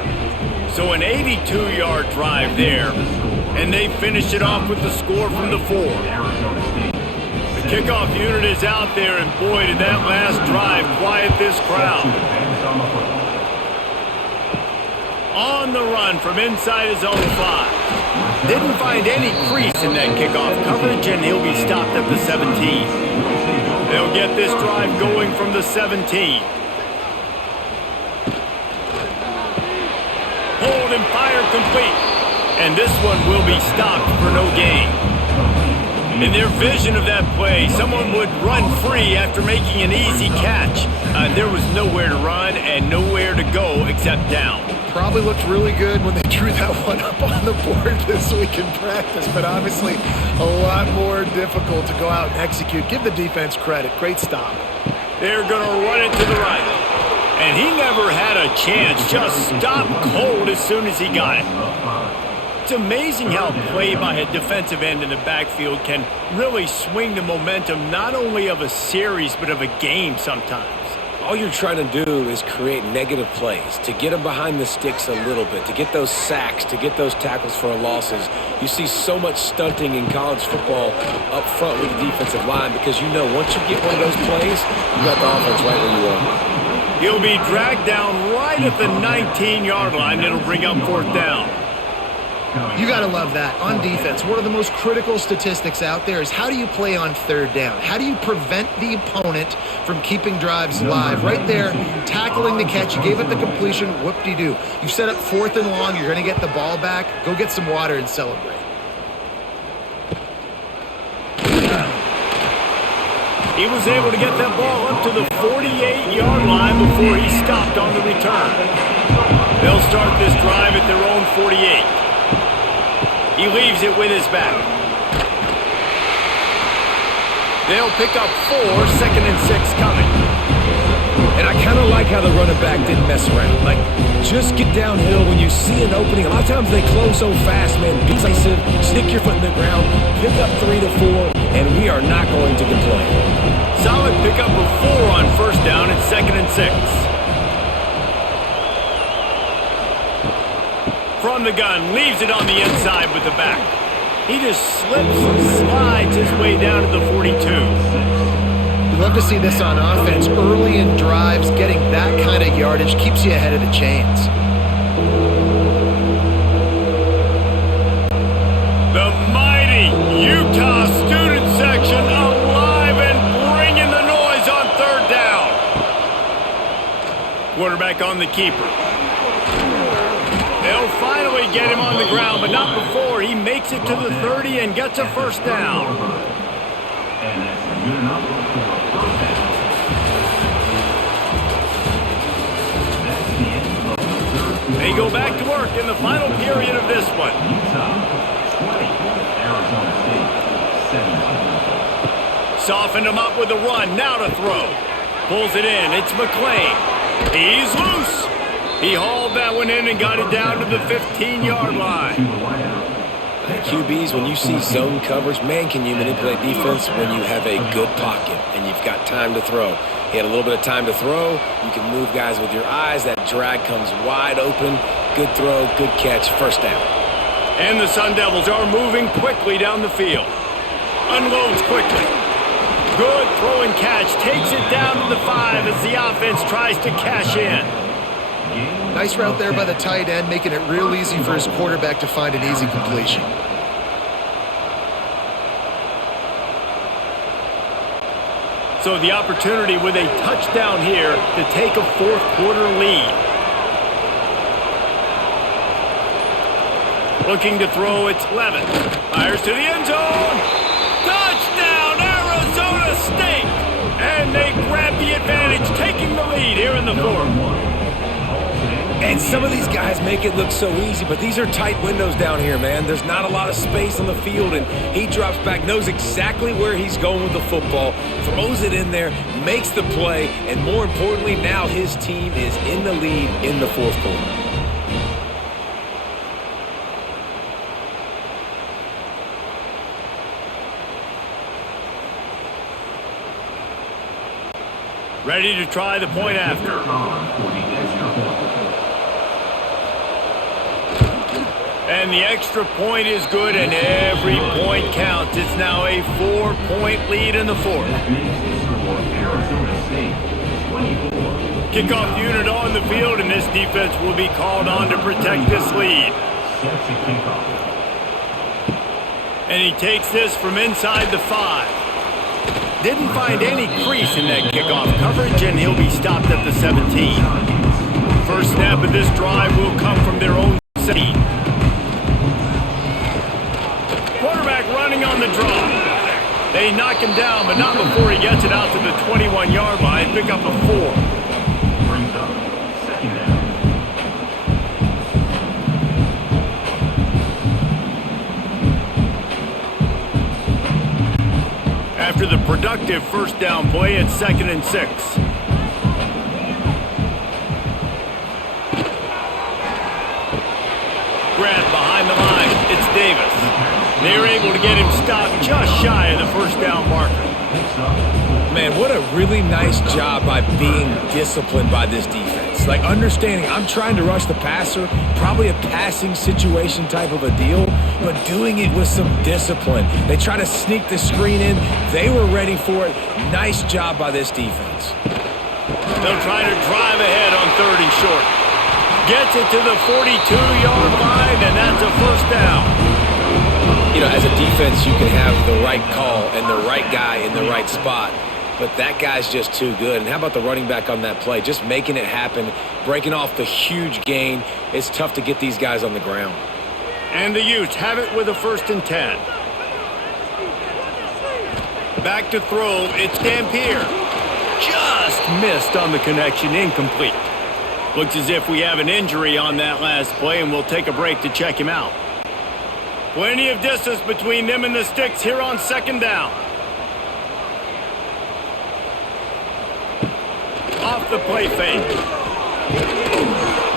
So an 82-yard drive there, and they finish it off with the score from the 4. The kickoff unit is out there, and boy, did that last drive quiet this crowd. On the run from inside his own 5. Didn't find any crease in that kickoff coverage, and he'll be stopped at the 17. They'll get this drive going from the 17. Hold and fire complete. And this one will be stopped for no gain. In their vision of that play, someone would run free after making an easy catch. There was nowhere to run and nowhere to go except down. Probably looked really good when they drew that one up on the board this week in practice, but obviously a lot more difficult to go out and execute. Give the defense credit. Great stop. They're going to run it to the right. And he never had a chance. Just stopped cold as soon as he got it. It's amazing how play by a defensive end in the backfield can really swing the momentum not only of a series but of a game sometimes. All you're trying to do is create negative plays, to get them behind the sticks a little bit, to get those sacks, to get those tackles for losses. You see so much stunting in college football up front with the defensive line because you know once you get one of those plays, you got the offense right where you want. He'll be dragged down right at the 19-yard line. It'll bring up 4th down. You got to love that. On defense, one of the most critical statistics out there is how do you play on 3rd down? How do you prevent the opponent from keeping drives alive? Right there, tackling the catch. You gave it the completion. Whoop-de-doo. You set up 4th and long. You're going to get the ball back. Go get some water and celebrate. He was able to get that ball up to the 48-yard line before he stopped on the return. They'll start this drive at their own 48. He leaves it with his back. They'll pick up 4, 2nd and 6 coming. And I kind of like how the running back didn't mess around. Like, just get downhill when you see an opening. A lot of times they close so fast, man. Be decisive, stick your foot in the ground, pick up 3 to 4, and we are not going to complain. Solid pickup of 4 on 1st down and 2nd and 6. From the gun, leaves it on the inside with the back. He just slips and slides his way down to the 42. We love to see this on offense. Early in drives, getting that kind of yardage keeps you ahead of the chains. The mighty Utah student section alive and bringing the noise on 3rd down. Quarterback on the keeper. They'll finally get him on the ground, but not before he makes it to the 30 and gets a 1st down. And that's good enough for 1st down. That's the end of the 3rd. They go back to work in the final period of this one. Utah 20, Arizona State 17. Softened him up with a run, now to throw. Pulls it in, it's McClain. He's loose. He hauled that one in and got it down to the 15-yard line. QBs, when you see zone coverage, man, can you manipulate defense when you have a good pocket and you've got time to throw. He had a little bit of time to throw. You can move guys with your eyes. That drag comes wide open. Good throw, good catch, 1st down. And the Sun Devils are moving quickly down the field. Unloads quickly. Good throw and catch. Takes it down to the 5 as the offense tries to cash in. Nice route there by the tight end, making it real easy for his quarterback to find an easy completion. So the opportunity with a touchdown here to take a 4th quarter lead. Looking to throw, it's Levis. Fires to the end zone. Touchdown, Arizona State! And they grab the advantage, taking the lead here in the fourth. And some of these guys make it look so easy, but these are tight windows down here, man. There's not a lot of space on the field, and he drops back, knows exactly where he's going with the football, throws it in there, makes the play, and more importantly, now his team is in the lead in the fourth quarter. Ready to try the point after. And the extra point is good, and every point counts. It's now a 4-point lead in the fourth. Kickoff unit on the field, and this defense will be called on to protect this lead. And he takes this from inside the 5. Didn't find any crease in that kickoff coverage, and he'll be stopped at the 17. First snap of this drive will come from their own 17. Quarterback running on the draw. They knock him down, but not before he gets it out to the 21-yard line. Pick up a 4. Brings up second down. After the productive first down play, it's 2nd and 6. Grab behind the line. It's Davis. They were able to get him stopped just shy of the first down marker. Man, what a really nice job by being disciplined by this defense. Like understanding I'm trying to rush the passer, probably a passing situation type of a deal, but doing it with some discipline. They try to sneak the screen in. They were ready for it. Nice job by this defense. They'll try to drive ahead on 3rd and short. Gets it to the 42-yard line, and that's a first down. You know, as a defense, you can have the right call and the right guy in the right spot, but that guy's just too good. And how about the running back on that play? Just making it happen, breaking off the huge gain. It's tough to get these guys on the ground. And the Utes have it with a 1st and 10. Back to throw, it's Dampier. Just missed on the connection, incomplete. Looks as if we have an injury on that last play, and we'll take a break to check him out. Plenty of distance between them and the sticks here on 2nd down. Off the play fake.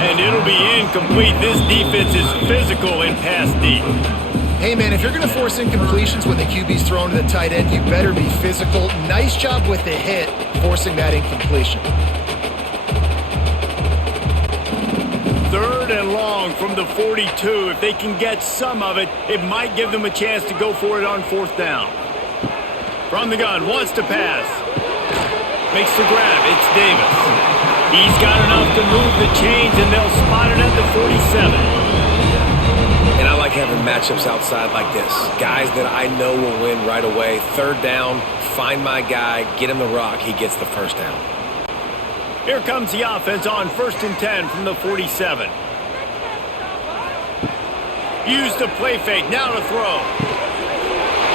And it'll be incomplete. This defense is physical and pass deep. Hey, man, if you're going to force incompletions when the QB's thrown to the tight end, you better be physical. Nice job with the hit, forcing that incompletion. 3rd and long from the 42. If they can get some of it, it might give them a chance to go for it on 4th down. From the gun, wants to pass. Makes the grab, it's Davis. He's got enough to move the chains, and they'll spot it at the 47. And I like having matchups outside like this. Guys that I know will win right away. 3rd down, find my guy, get him the rock, he gets the first down. Here comes the offense on 1st and 10 from the 47. Use the play fake, now to throw.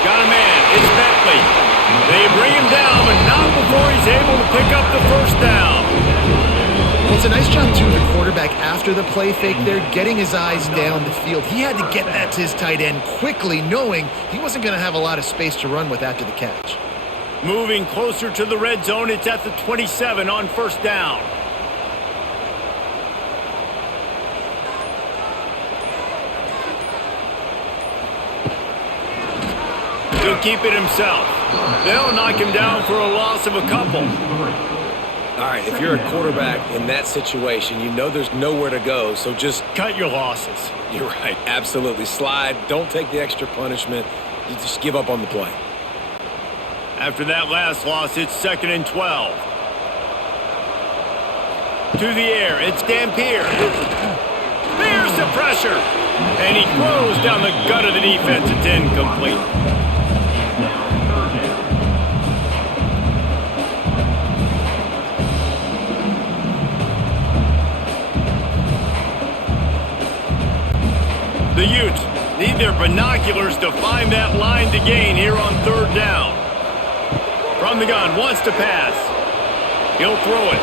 Got a man, it's Bentley. They bring him down, but not before he's able to pick up the first down. Well, it's a nice job, too, the quarterback after the play fake there, getting his eyes down the field. He had to get that to his tight end quickly, knowing he wasn't going to have a lot of space to run with after the catch. Moving closer to the red zone, it's at the 27 on 1st down. He'll keep it himself. They'll knock him down for a loss of a couple. All right, if you're a quarterback in that situation, you know there's nowhere to go, so just cut your losses. You're right, absolutely. Slide, don't take the extra punishment. You just give up on the play. After that last loss, it's 2nd and 12. To the air, it's Dampier. There's the pressure. And he throws down the gut of the defense. It's incomplete. The The Utes need their binoculars to find that line to gain here on third down. From the gun, wants to pass. He'll throw it.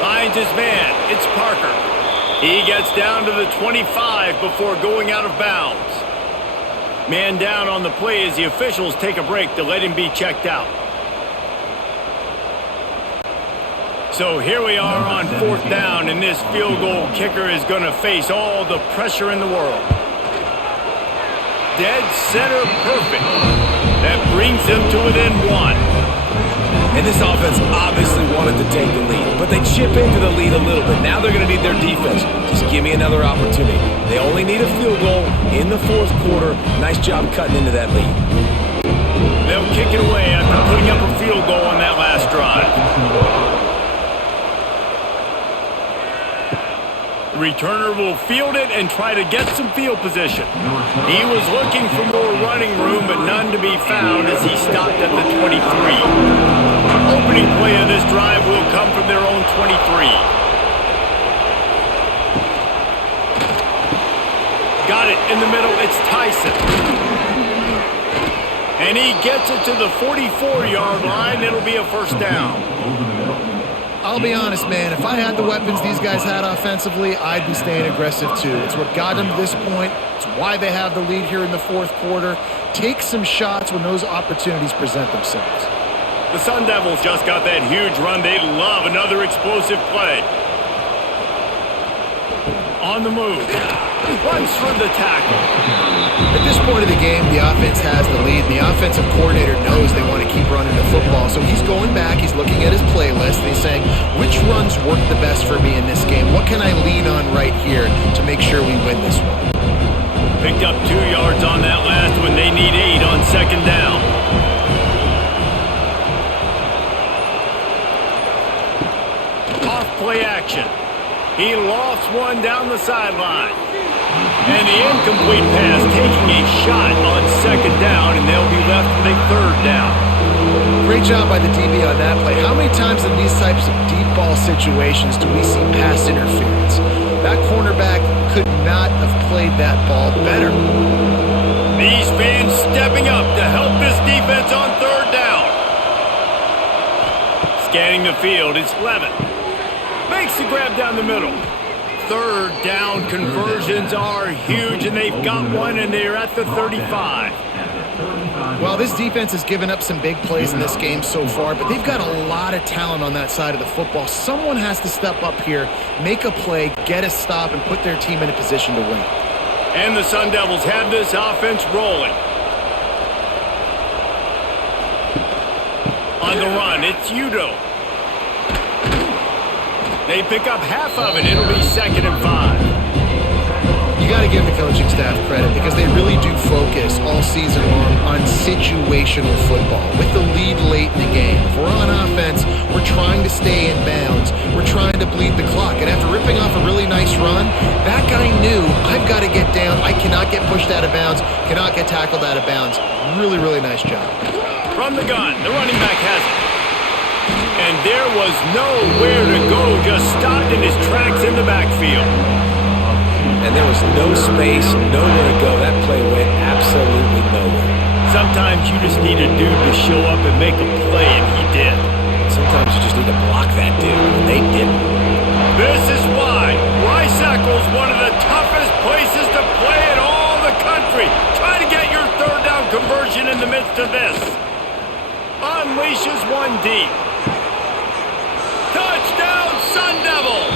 Finds his man. It's Parker. He gets down to the 25 before going out of bounds. Man down on the play as the officials take a break to let him be checked out. So here we are on fourth down, and this field goal kicker is going to face all the pressure in the world. Dead center perfect. That brings them to within one. And this offense obviously wanted to take the lead, but they chip into the lead a little bit. Now they're going to need their defense. Just give me another opportunity. They only need a field goal in the fourth quarter. Nice job cutting into that lead. They'll kick it away after putting up a field goal on that last drive. The returner will field it and try to get some field position. He was looking for more running room, but none to be found as he stopped at the 23. Opening play of this drive will come from their own 23. Got it in the middle. It's Tyson. And he gets it to the 44-yard line. It'll be a first down. I'll be honest, man, if I had the weapons these guys had offensively, I'd be staying aggressive too. It's what got them to this point. It's why they have the lead here in the fourth quarter. Take some shots when those opportunities present themselves. The Sun Devils just got that huge run. They love another explosive play. On the move. Runs through the tackle. At this point of the game, the offense has the lead. The offensive coordinator knows they want to keep running the football. So he's going back, he's looking at his playlist, and he's saying, which runs work the best for me in this game? What can I lean on right here to make sure we win this one? Picked up 2 yards on that last one. They need 8 on second down. Off play action. He lofts one down the sideline. And the incomplete pass taking a shot on second down, and they'll be left with a third down. Great job by the DB on that play. How many times in these types of deep ball situations do we see pass interference? That cornerback could not have played that ball better. These fans stepping up to help this defense on third down. Scanning the field, it's Levin. Makes the grab down the middle. Third down conversions are huge, and they've got one, and they're at the 35. Well, this defense has given up some big plays in this game so far, but they've got a lot of talent on that side of the football. Someone has to step up here, make a play, get a stop, and put their team in a position to win. And the Sun Devils have this offense rolling. On the run, it's Udo. They pick up half of it. It'll be 2nd and 5. You got to give the coaching staff credit because they really do focus all season long on situational football. With the lead late in the game, if we're on offense, we're trying to stay in bounds. We're trying to bleed the clock. And after ripping off a really nice run, that guy knew, I've got to get down. I cannot get pushed out of bounds, cannot get tackled out of bounds. Really, really nice job. From the gun, the running back has it. And there was nowhere to go, just stopped in his tracks in the backfield. And there was no space, nowhere to go. That play went absolutely nowhere. Sometimes you just need a dude to show up and make a play, and he did. Sometimes you just need to block that dude, and they didn't. This is why Rice Eccles, one of the toughest places to play in all the country. Try to get your third down conversion in the midst of this. Unleashes one deep. Touchdown, Sun Devils!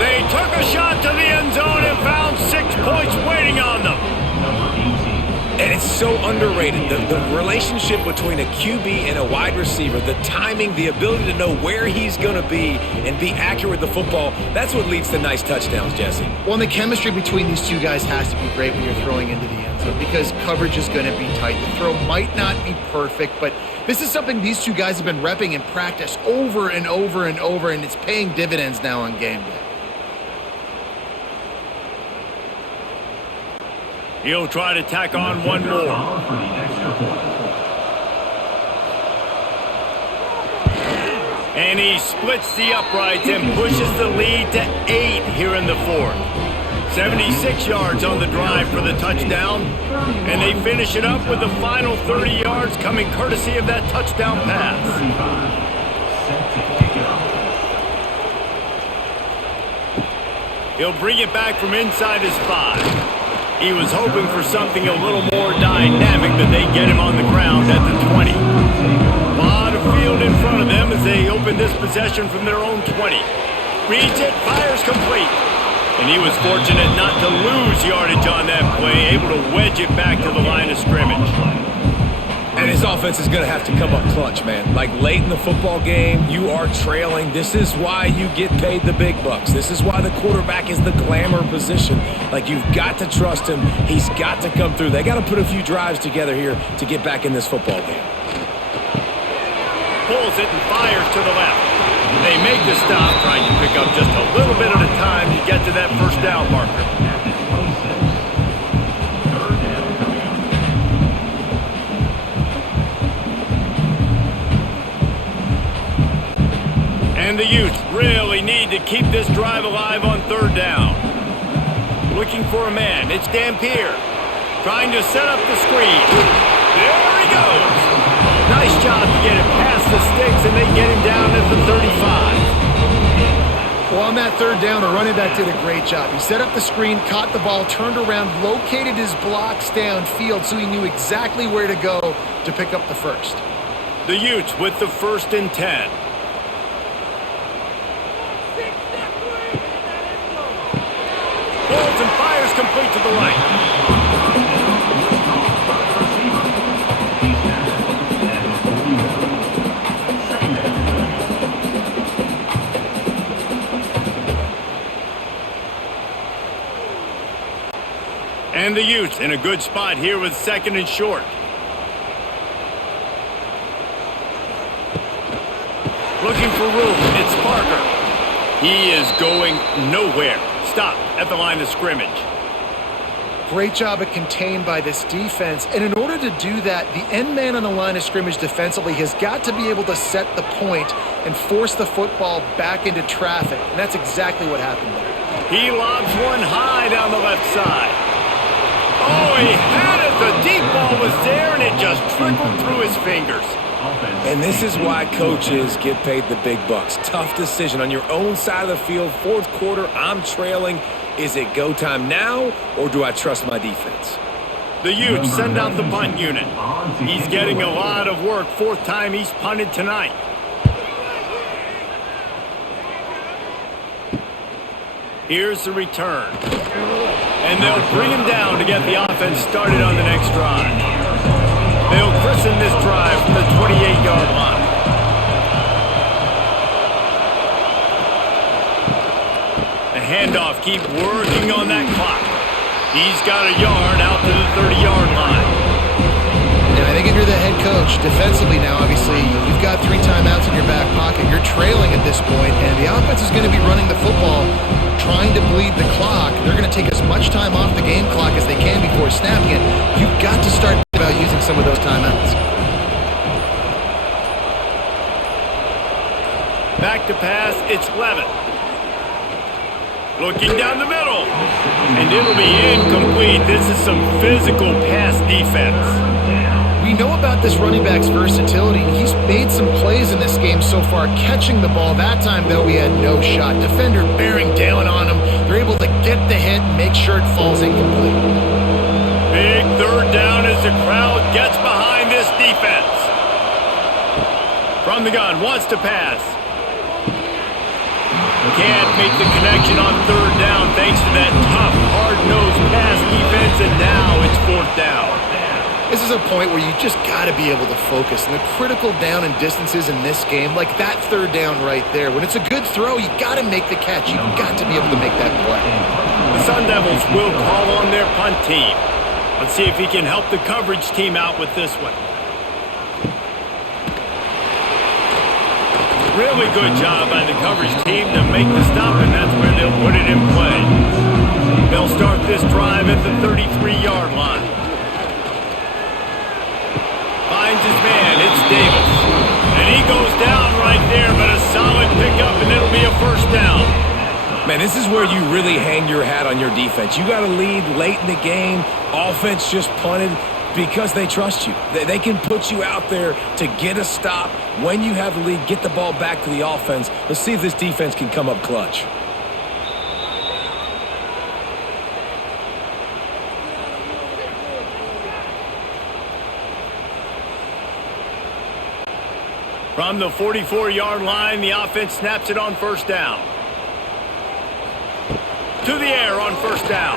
They took a shot to the end zone and found 6 points waiting on them. And it's so underrated. The relationship between a QB and a wide receiver, the timing, the ability to know where he's going to be and be accurate with the football, that's what leads to nice touchdowns, Jesse. Well, and the chemistry between these two guys has to be great when you're throwing into the end zone because coverage is going to be tight. The throw might not be perfect, but this is something these two guys have been repping in practice over and over and over, and it's paying dividends now on game day. He'll try to tack on one more. And he splits the uprights and pushes the lead to 8 here in the fourth. 76 yards on the drive for the touchdown, and they finish it up with the final 30 yards coming courtesy of that touchdown pass. He'll bring it back from inside his 5. He was hoping for something a little more dynamic, but they get him on the ground at the 20. A lot of field in front of them as they open this possession from their own 20. Reads it, fires complete. And he was fortunate not to lose yardage on that play, able to wedge it back to the line of scrimmage. And his offense is going to have to come up clutch, man. Like late in the football game, you are trailing. This is why you get paid the big bucks. This is why the quarterback is the glamour position. Like, you've got to trust him. He's got to come through. They got to put a few drives together here to get back in this football game. Pulls it and fires to the left. They make the stop, trying to pick up just a little bit at a time to get to that first down marker. And the Utes really need to keep this drive alive on third down. Looking for a man. It's Dampier. Trying to set up the screen. There he goes. Nice job to get it past the sticks, and they get him down at the 35. Well, on that third down, the running back did a great job. He set up the screen, caught the ball, turned around, located his blocks downfield so he knew exactly where to go to pick up the first. The Utes with the 1st and 10. Pulls and fires complete to the right. And the Utes in a good spot here with 2nd and short. Looking for room. It's Parker. He is going nowhere. Stop at the line of scrimmage. Great job at contained by this defense. And in order to do that, the end man on the line of scrimmage defensively has got to be able to set the point and force the football back into traffic. And that's exactly what happened there. He lobs one high down the left side. Oh, he had it. The deep ball was there, and it just trickled through his fingers. And this is why coaches get paid the big bucks. Tough decision on your own side of the field. 4th quarter, I'm trailing. Is it go time now, or do I trust my defense? The Utes send out the punt unit. He's getting a lot of work. 4th time he's punted tonight. Here's the return. And they'll bring him down to get the offense started on the next drive. They'll christen this drive from the 28-yard line. The handoff, keep working on that clock. He's got a yard out to the 30-yard line. And I think if you're the head coach, defensively now, obviously, you've got 3 timeouts in your back pocket. You're trailing at this point, and the offense is going to be running the football, trying to bleed the clock. They're going to take as much time off the game clock as they can before snapping it. You've got to start about using some of those timeouts. Back to pass, it's Levitt. Looking down the middle. And it'll be incomplete. This is some physical pass defense. We know about this running back's versatility. He's made some plays in this game so far, catching the ball. That time, though, he had no shot. Defender bearing down on him. They're able to get the hit and make sure it falls incomplete. Big 3rd down as the crowd gets behind this defense. From the gun, wants to pass. Can't make the connection on 3rd down thanks to that tough, hard-nosed pass defense, and now it's 4th down. This is a point where you just got to be able to focus. And the critical down and distances in this game, like that 3rd down right there, when it's a good throw, you got to make the catch. You've got to be able to make that play. The Sun Devils will call on their punt team. Let's see if he can help the coverage team out with this one. Really good job by the coverage team to make the stop, and that's where they'll put it in play. They'll start this drive at the 33-yard line. Finds his man, it's Davis. And he goes down right there, but a solid pickup, and it'll be a 1st down. Man, this is where you really hang your hat on your defense. You got to lead late in the game. Offense just punted because they trust you. They can put you out there to get a stop. When you have the lead, get the ball back to the offense. Let's see if this defense can come up clutch. From the 44-yard line, the offense snaps it on first down. To the air on first down.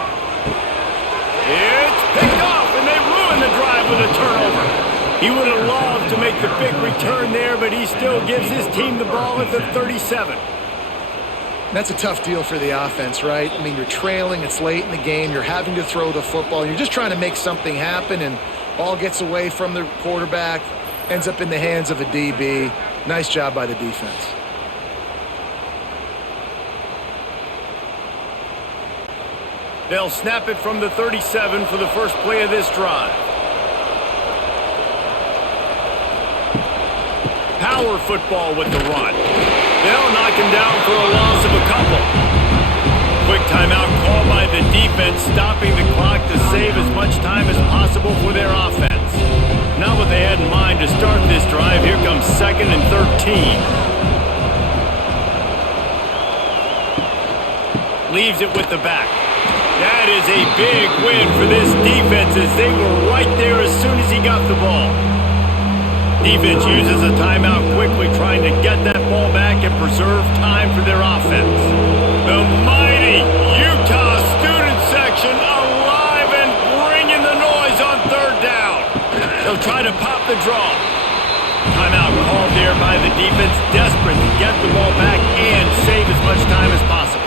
It's picked off, and they ruin the drive with a turnover. He would have loved to make the big return there, but he still gives his team the ball at the 37. That's a tough deal for the offense, right? I mean, you're trailing, it's late in the game, you're having to throw the football, and you're just trying to make something happen, and ball gets away from the quarterback, ends up in the hands of a DB. Nice job by the defense. They'll snap it from the 37 for the first play of this drive. Power football with the run. They'll knock him down for a loss of a couple. Quick timeout call by the defense, stopping the clock to save as much time as possible for their offense. Not what they had in mind to start this drive. Here comes 2nd and 13. Leaves it with the back. That is a big win for this defense as they were right there as soon as he got the ball. Defense uses a timeout quickly, trying to get that ball back and preserve time for their offense. The mighty Utah student section alive and bringing the noise on third down. They'll try to pop the draw. Timeout called there by the defense, desperate to get the ball back and save as much time as possible.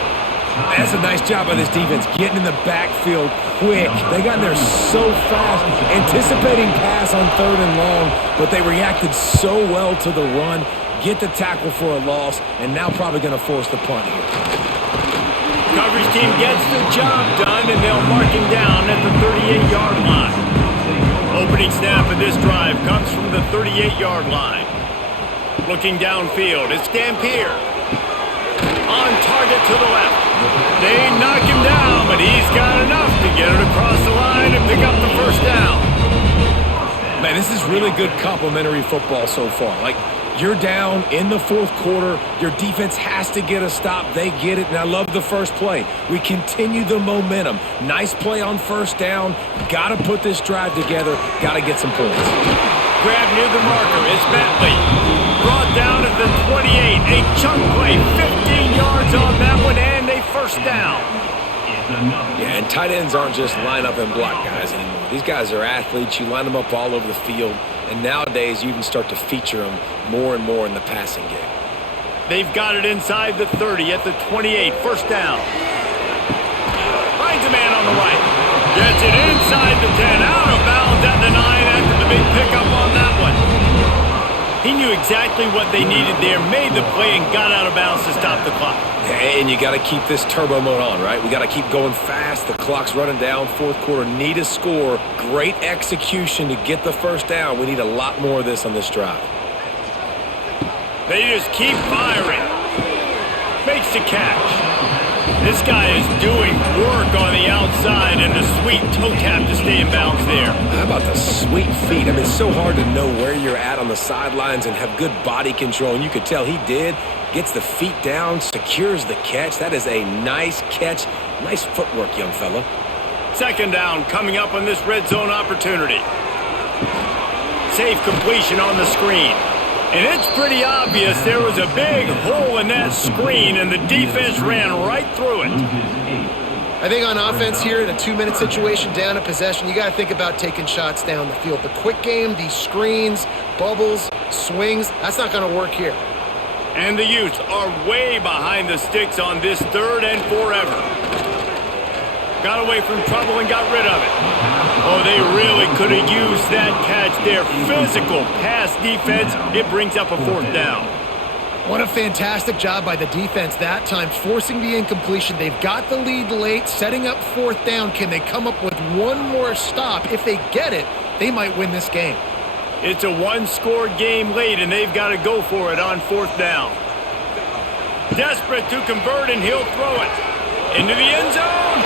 That's a nice job by this defense, getting in the backfield quick. They got in there so fast, anticipating pass on 3rd and long, but they reacted so well to the run, get the tackle for a loss, and now probably going to force the punt here. Coverage team gets the job done, and they'll mark him down at the 38-yard line. Opening snap of this drive comes from the 38-yard line. Looking downfield, it's Dampier. On target to the left. They knock him down, but he's got enough to get it across the line and pick up the first down. Man, this is really good complimentary football so far. Like, you're down in the 4th quarter. Your defense has to get a stop. They get it, and I love the first play. We continue the momentum. Nice play on first down. Got to put this drive together. Got to get some points. Grab near the marker is Bentley. Brought down at the 28. A chunk play, 15 yards on that one, and a first down. Yeah, and tight ends aren't just line up and block guys anymore. These guys are athletes. You line them up all over the field, and nowadays you can start to feature them more and more in the passing game. They've got it inside the 30 at the 28. First down. Finds a man on the right. Gets it inside the 10. Out of bounds at the 9 after the big pickup on that one. He knew exactly what they needed there, made the play, and got out of bounds to stop the clock. And you got to keep this turbo mode on, right? We got to keep going fast. The clock's running down. 4th quarter, need a score. Great execution to get the first down. We need a lot more of this on this drive. They just keep firing. Makes the catch. This guy is doing work on the outside, and a sweet toe tap to stay in bounds there. How about the sweet feet? I mean, it's so hard to know where you're at on the sidelines and have good body control, and you could tell he did. Gets the feet down, secures the catch. That is a nice catch. Nice footwork, young fella. 2nd down coming up on this red zone opportunity. Safe completion on the screen. And it's pretty obvious there was a big hole in that screen, and the defense ran right through it. I think on offense here, in a 2-minute situation, down a possession, you got to think about taking shots down the field. The quick game, these screens, bubbles, swings, that's not going to work here. And the Utes are way behind the sticks on this 3rd and forever. Got away from trouble and got rid of it. Oh, they really could have used that catch there. Physical pass defense. It brings up a 4th down. What a fantastic job by the defense that time, forcing the incompletion. They've got the lead late, setting up 4th down. Can they come up with one more stop? If they get it, they might win this game. It's a 1-score game late, and they've got to go for it on 4th down. Desperate to convert, and he'll throw it. Into the end zone.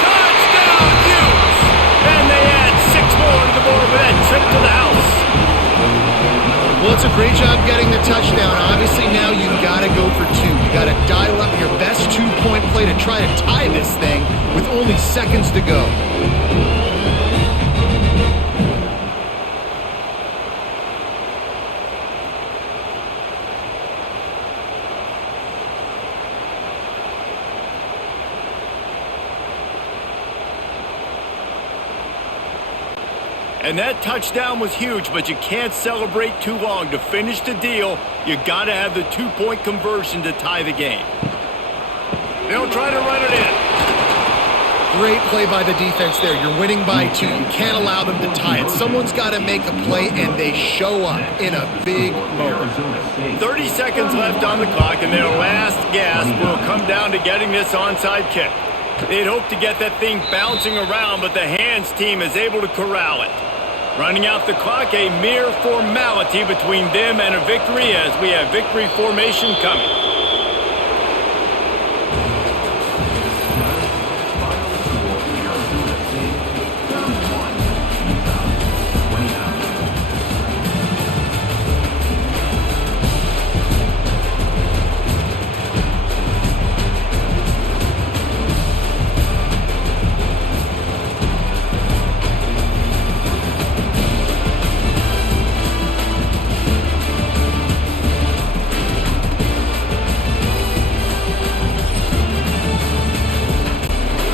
Touchdown, Utes! And they add 6 more to the board with that trip to the house. Well, it's a great job getting the touchdown. Obviously, now you've got to go for 2. You got to dial up your best 2-point play to try to tie this thing with only seconds to go. And that touchdown was huge, but you can't celebrate too long. To finish the deal, you got to have the 2-point conversion to tie the game. They'll try to run it in. Great play by the defense there. You're winning by 2. You can't allow them to tie it. Someone's got to make a play, and they show up in a big moment. 30 seconds left on the clock, and their last gasp will come down to getting this onside kick. They'd hope to get that thing bouncing around, but the hands team is able to corral it. Running out the clock, a mere formality between them and a victory as we have victory formation coming.